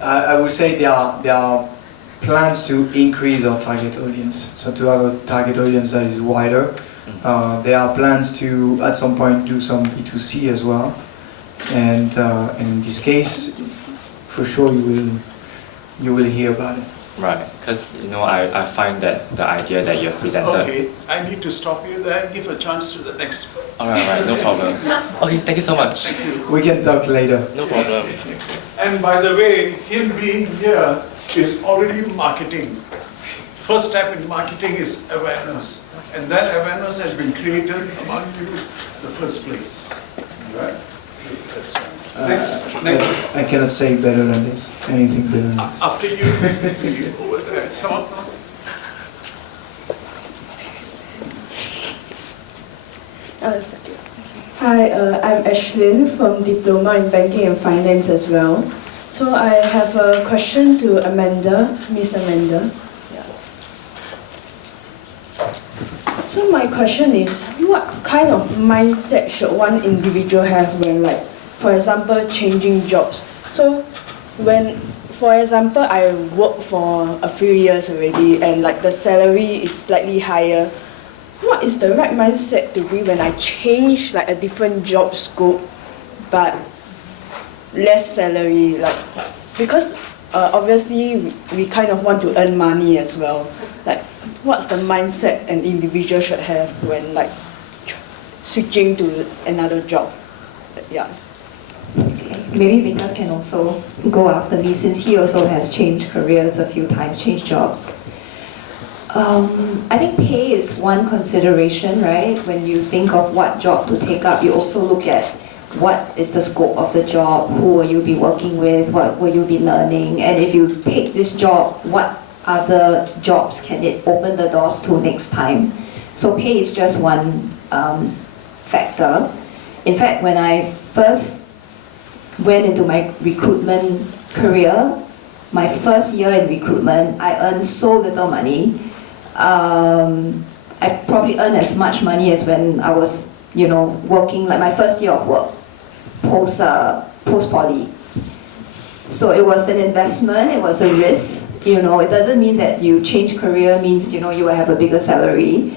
I would say there are plans to increase our target audience, so to have a target audience that is wider. There are plans to at some point do some B2C as well, and in this case, for sure you will hear about it. Right, because I find that the idea that you have presented. Okay, I need to stop you there. Give a chance to the next. Alright, no problem. Okay, thank you so much. We can talk later. No problem. And by the way, him being here is already marketing. First step in marketing is awareness. And that awareness has been created among you in the first place. Right? Next. I cannot say better than this. Anything better than this. After you over there. Come on. Hi, I'm Ashlyn from Diploma in Banking and Finance as well. So I have a question to Amanda, Miss Amanda. So my question is, what kind of mindset should one individual have when, like, for example, changing jobs? So when, for example, I work for a few years already and like the salary is slightly higher, what is the right mindset to be when I change like a different job scope but less salary? Like, because obviously we kind of want to earn money as well. Like, what's the mindset an individual should have when like switching to another job? Yeah. Okay. Maybe Vikas can also go after me, since he also has changed careers a few times, changed jobs. I think pay is one consideration, right? When you think of what job to take up, you also look at what is the scope of the job, who will you be working with, what will you be learning, and if you take this job, what other jobs can it open the doors to next time? So pay is just one factor. In fact, when I first went into my recruitment career, my first year in recruitment, I earned so little money. I probably earned as much money as when I was, working, like my first year of work, post-poly. So it was an investment, it was a risk. It doesn't mean that you change career means, you will have a bigger salary.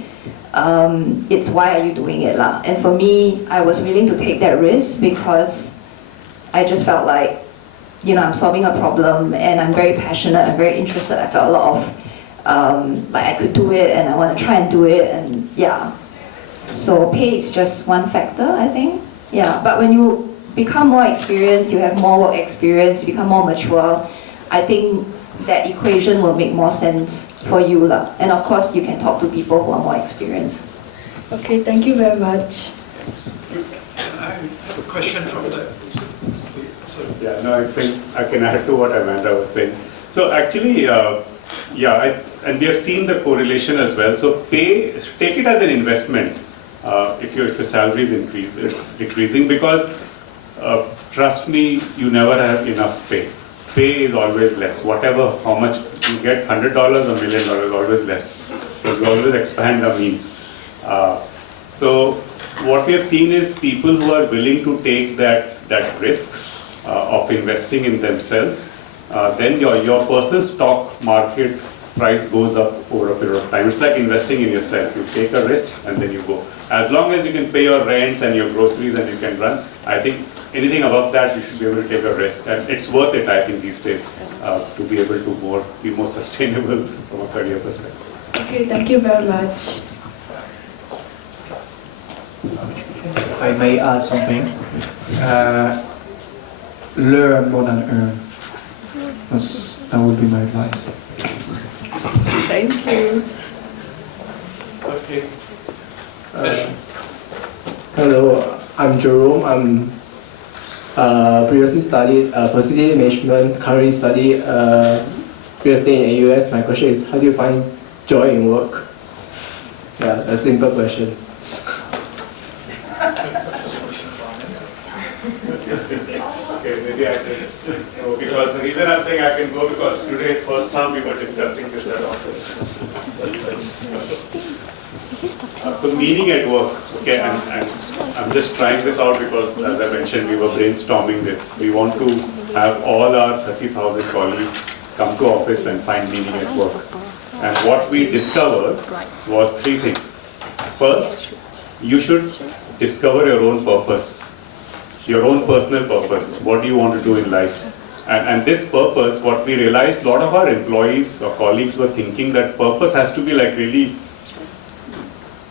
It's why are you doing it lah? And for me, I was willing to take that risk because I just felt like, I'm solving a problem and I'm very passionate, I'm very interested. I felt a lot of, like I could do it and I want to try and do it, and yeah. So pay is just one factor, I think. Yeah, but when you become more experienced, you have more work experience, you become more mature, I think that equation will make more sense for you lah. And of course, you can talk to people who are more experienced. Okay, thank you very much. I have a question from the. Yeah, no, I think I can add to what Amanda was saying. So actually, and we have seen the correlation as well. So pay, take it as an investment if your salary is decreasing, because trust me, you never have enough pay. Pay is always less. How much you get, $100 or $1 million, always less, because we always expand our means. So what we have seen is people who are willing to take that risk of investing in themselves, then your personal stock market price goes up over a period of time. It's like investing in yourself. You take a risk and then you go. As long as you can pay your rents and your groceries and you can run, I think anything above that you should be able to take a risk. And it's worth it, I think, these days to be able to be more sustainable from a career perspective. Okay, thank you very much. If I may add something, learn more than earn. That would be my advice. Thank you. Okay. Hello, I'm Jerome. I'm previously studied facility management, currently study real estate in AUS. My question is, how do you find joy in work? Yeah, a simple question. Okay, maybe I can go because the reason I'm saying I can go because today, first time we were discussing this at office. So meaning at work, okay, and I'm just trying this out because as I mentioned, we were brainstorming this. We want to have all our 30,000 colleagues come to office and find meaning at work. And what we discovered was 3 things. First, you should discover your own purpose. Your own personal purpose. What do you want to do in life? And this purpose, what we realized, a lot of our employees or colleagues were thinking that purpose has to be like really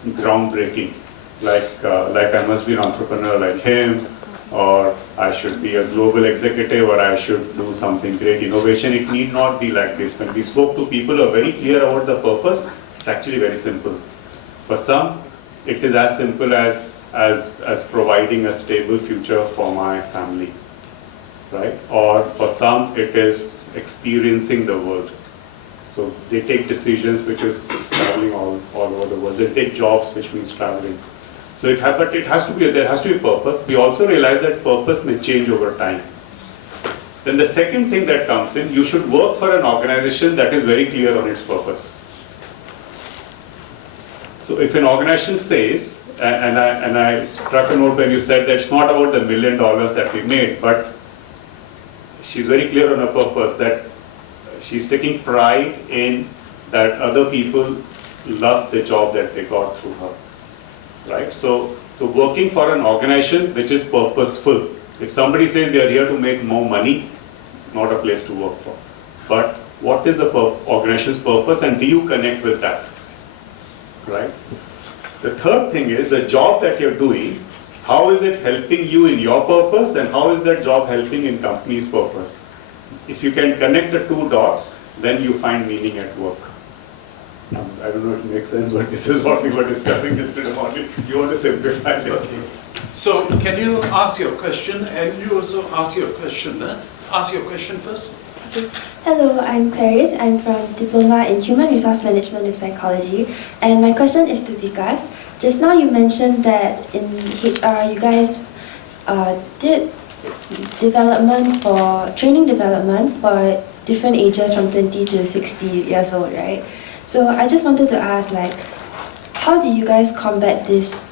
groundbreaking. Like I must be an entrepreneur like him, or I should be a global executive, or I should do something great innovation. It need not be like this. When we spoke to people who are very clear about the purpose, it's actually very simple. For some, it is as simple as providing a stable future for my family, right? Or for some, it is experiencing the world. So they take decisions which is traveling all over the world. They take jobs which means traveling. So but it has to be, there has to be purpose. We also realize that purpose may change over time. Then the second thing that comes in, you should work for an organization that is very clear on its purpose. So if an organization says, and I struck a note when you said that it's not about the $1 million that we made, but she's very clear on her purpose, that she's taking pride in that other people love the job that they got through her, right? So working for an organization which is purposeful. If somebody says they are here to make more money, not a place to work for. But what is the organization's purpose, and do you connect with that? Right? The third thing is the job that you're doing, how is it helping you in your purpose, and how is that job helping in company's purpose? If you can connect the 2 dots, then you find meaning at work. I don't know if it makes sense, but this is what we were discussing yesterday morning. You want to simplify this? So can you ask your question, and you also ask your question, Ask your question first. Hello, I'm Clarice. I'm from Diploma in Human Resource Management with Psychology. And my question is to Vikas. Just now you mentioned that in HR you guys did training development for different ages from 20 to 60 years old, right? So I just wanted to ask, how do you guys combat this?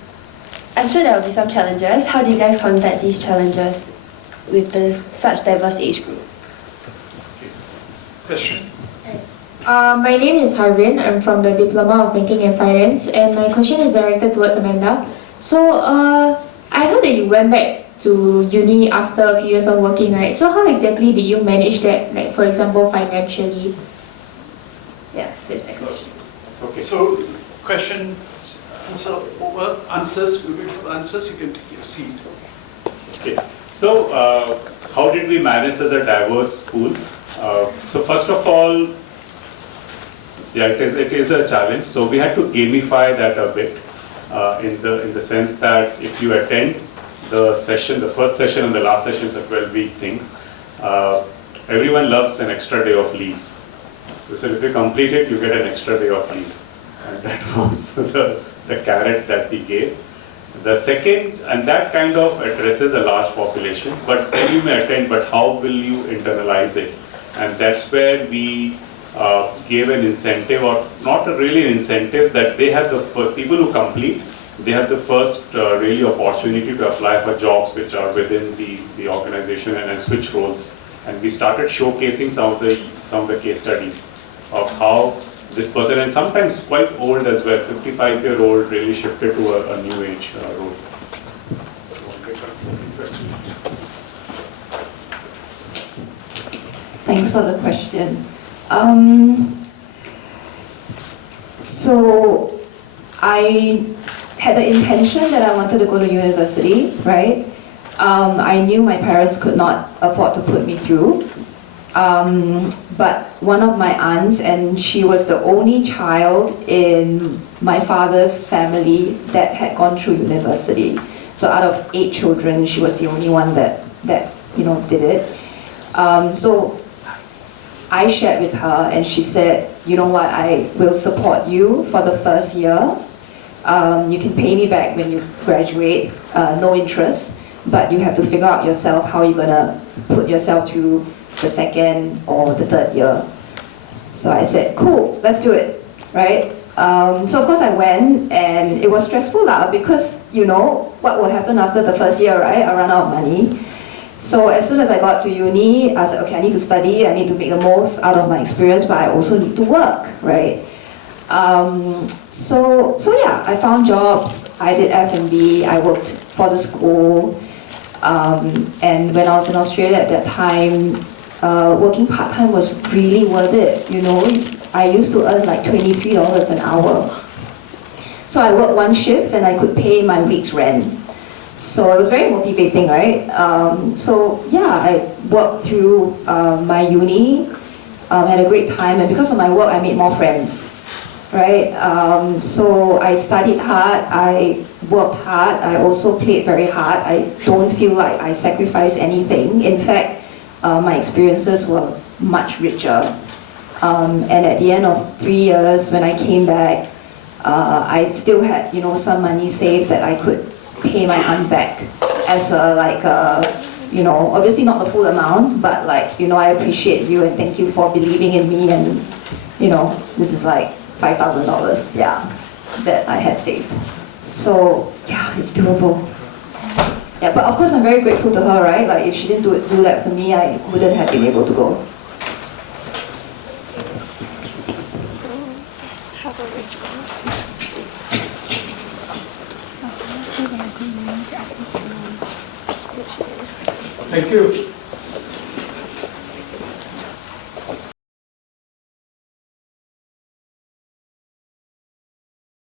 I'm sure there will be some challenges. How do you guys combat these challenges with such diverse age group? Question. My name is Harvin. I'm from the Diploma of Banking and Finance, and my question is directed towards Amanda. So, I heard that you went back to uni after a few years of working, right? So how exactly did you manage that, for example, financially? Yeah, that's my question. Okay. So, question, answers, we wait for answers, you can take your seat. Okay. So, how did we manage as a diverse school? So first of all, yeah, it is a challenge. So we had to gamify that a bit in the sense that if you attend the session, the first session and the last session is a 12-week thing, everyone loves an extra day of leave. So if you complete it, you get an extra day of leave. And that was the carrot that we gave. The second, and that kind of addresses a large population, but then you may attend, but how will you internalize it? And that's where we gave an incentive, or not really an incentive, that they have the people who complete they have the first really opportunity to apply for jobs which are within the organization and switch roles. And we started showcasing some of the case studies of how this person, and sometimes quite old as well, 55-year-old, really shifted to a new age role. Thanks for the question. So I had the intention that I wanted to go to university, right? I knew my parents could not afford to put me through. But one of my aunts, and she was the only child in my father's family that had gone through university. So out of 8 children, she was the only one that did it. So I shared with her, and she said, you know what, I will support you for the first year. You can pay me back when you graduate, no interest, but you have to figure out yourself how you're gonna put yourself through the second or the third year. So I said, cool, let's do it, right? So of course I went, and it was stressful because what will happen after the first year, right? I run out of money. So as soon as I got to uni, I said, okay, I need to study, I need to make the most out of my experience, but I also need to work, right? So yeah, I found jobs, I did F&B, I worked for the school, and when I was in Australia at that time, working part-time was really worth it, I used to earn like $23 an hour. So I worked one shift and I could pay my week's rent. So it was very motivating, right? So yeah, I worked through my uni, had a great time, and because of my work, I made more friends, right? So I studied hard, I worked hard, I also played very hard. I don't feel like I sacrificed anything. In fact, my experiences were much richer. And at the end of 3 years, when I came back, I still had, some money saved that I could pay my aunt back as obviously not the full amount, but I appreciate you and thank you for believing in me, and this is like $5,000, yeah, that I had saved. So yeah, it's doable. Yeah, but of course I'm very grateful to her, right? Like if she didn't do that for me, I wouldn't have been able to go. Thank you.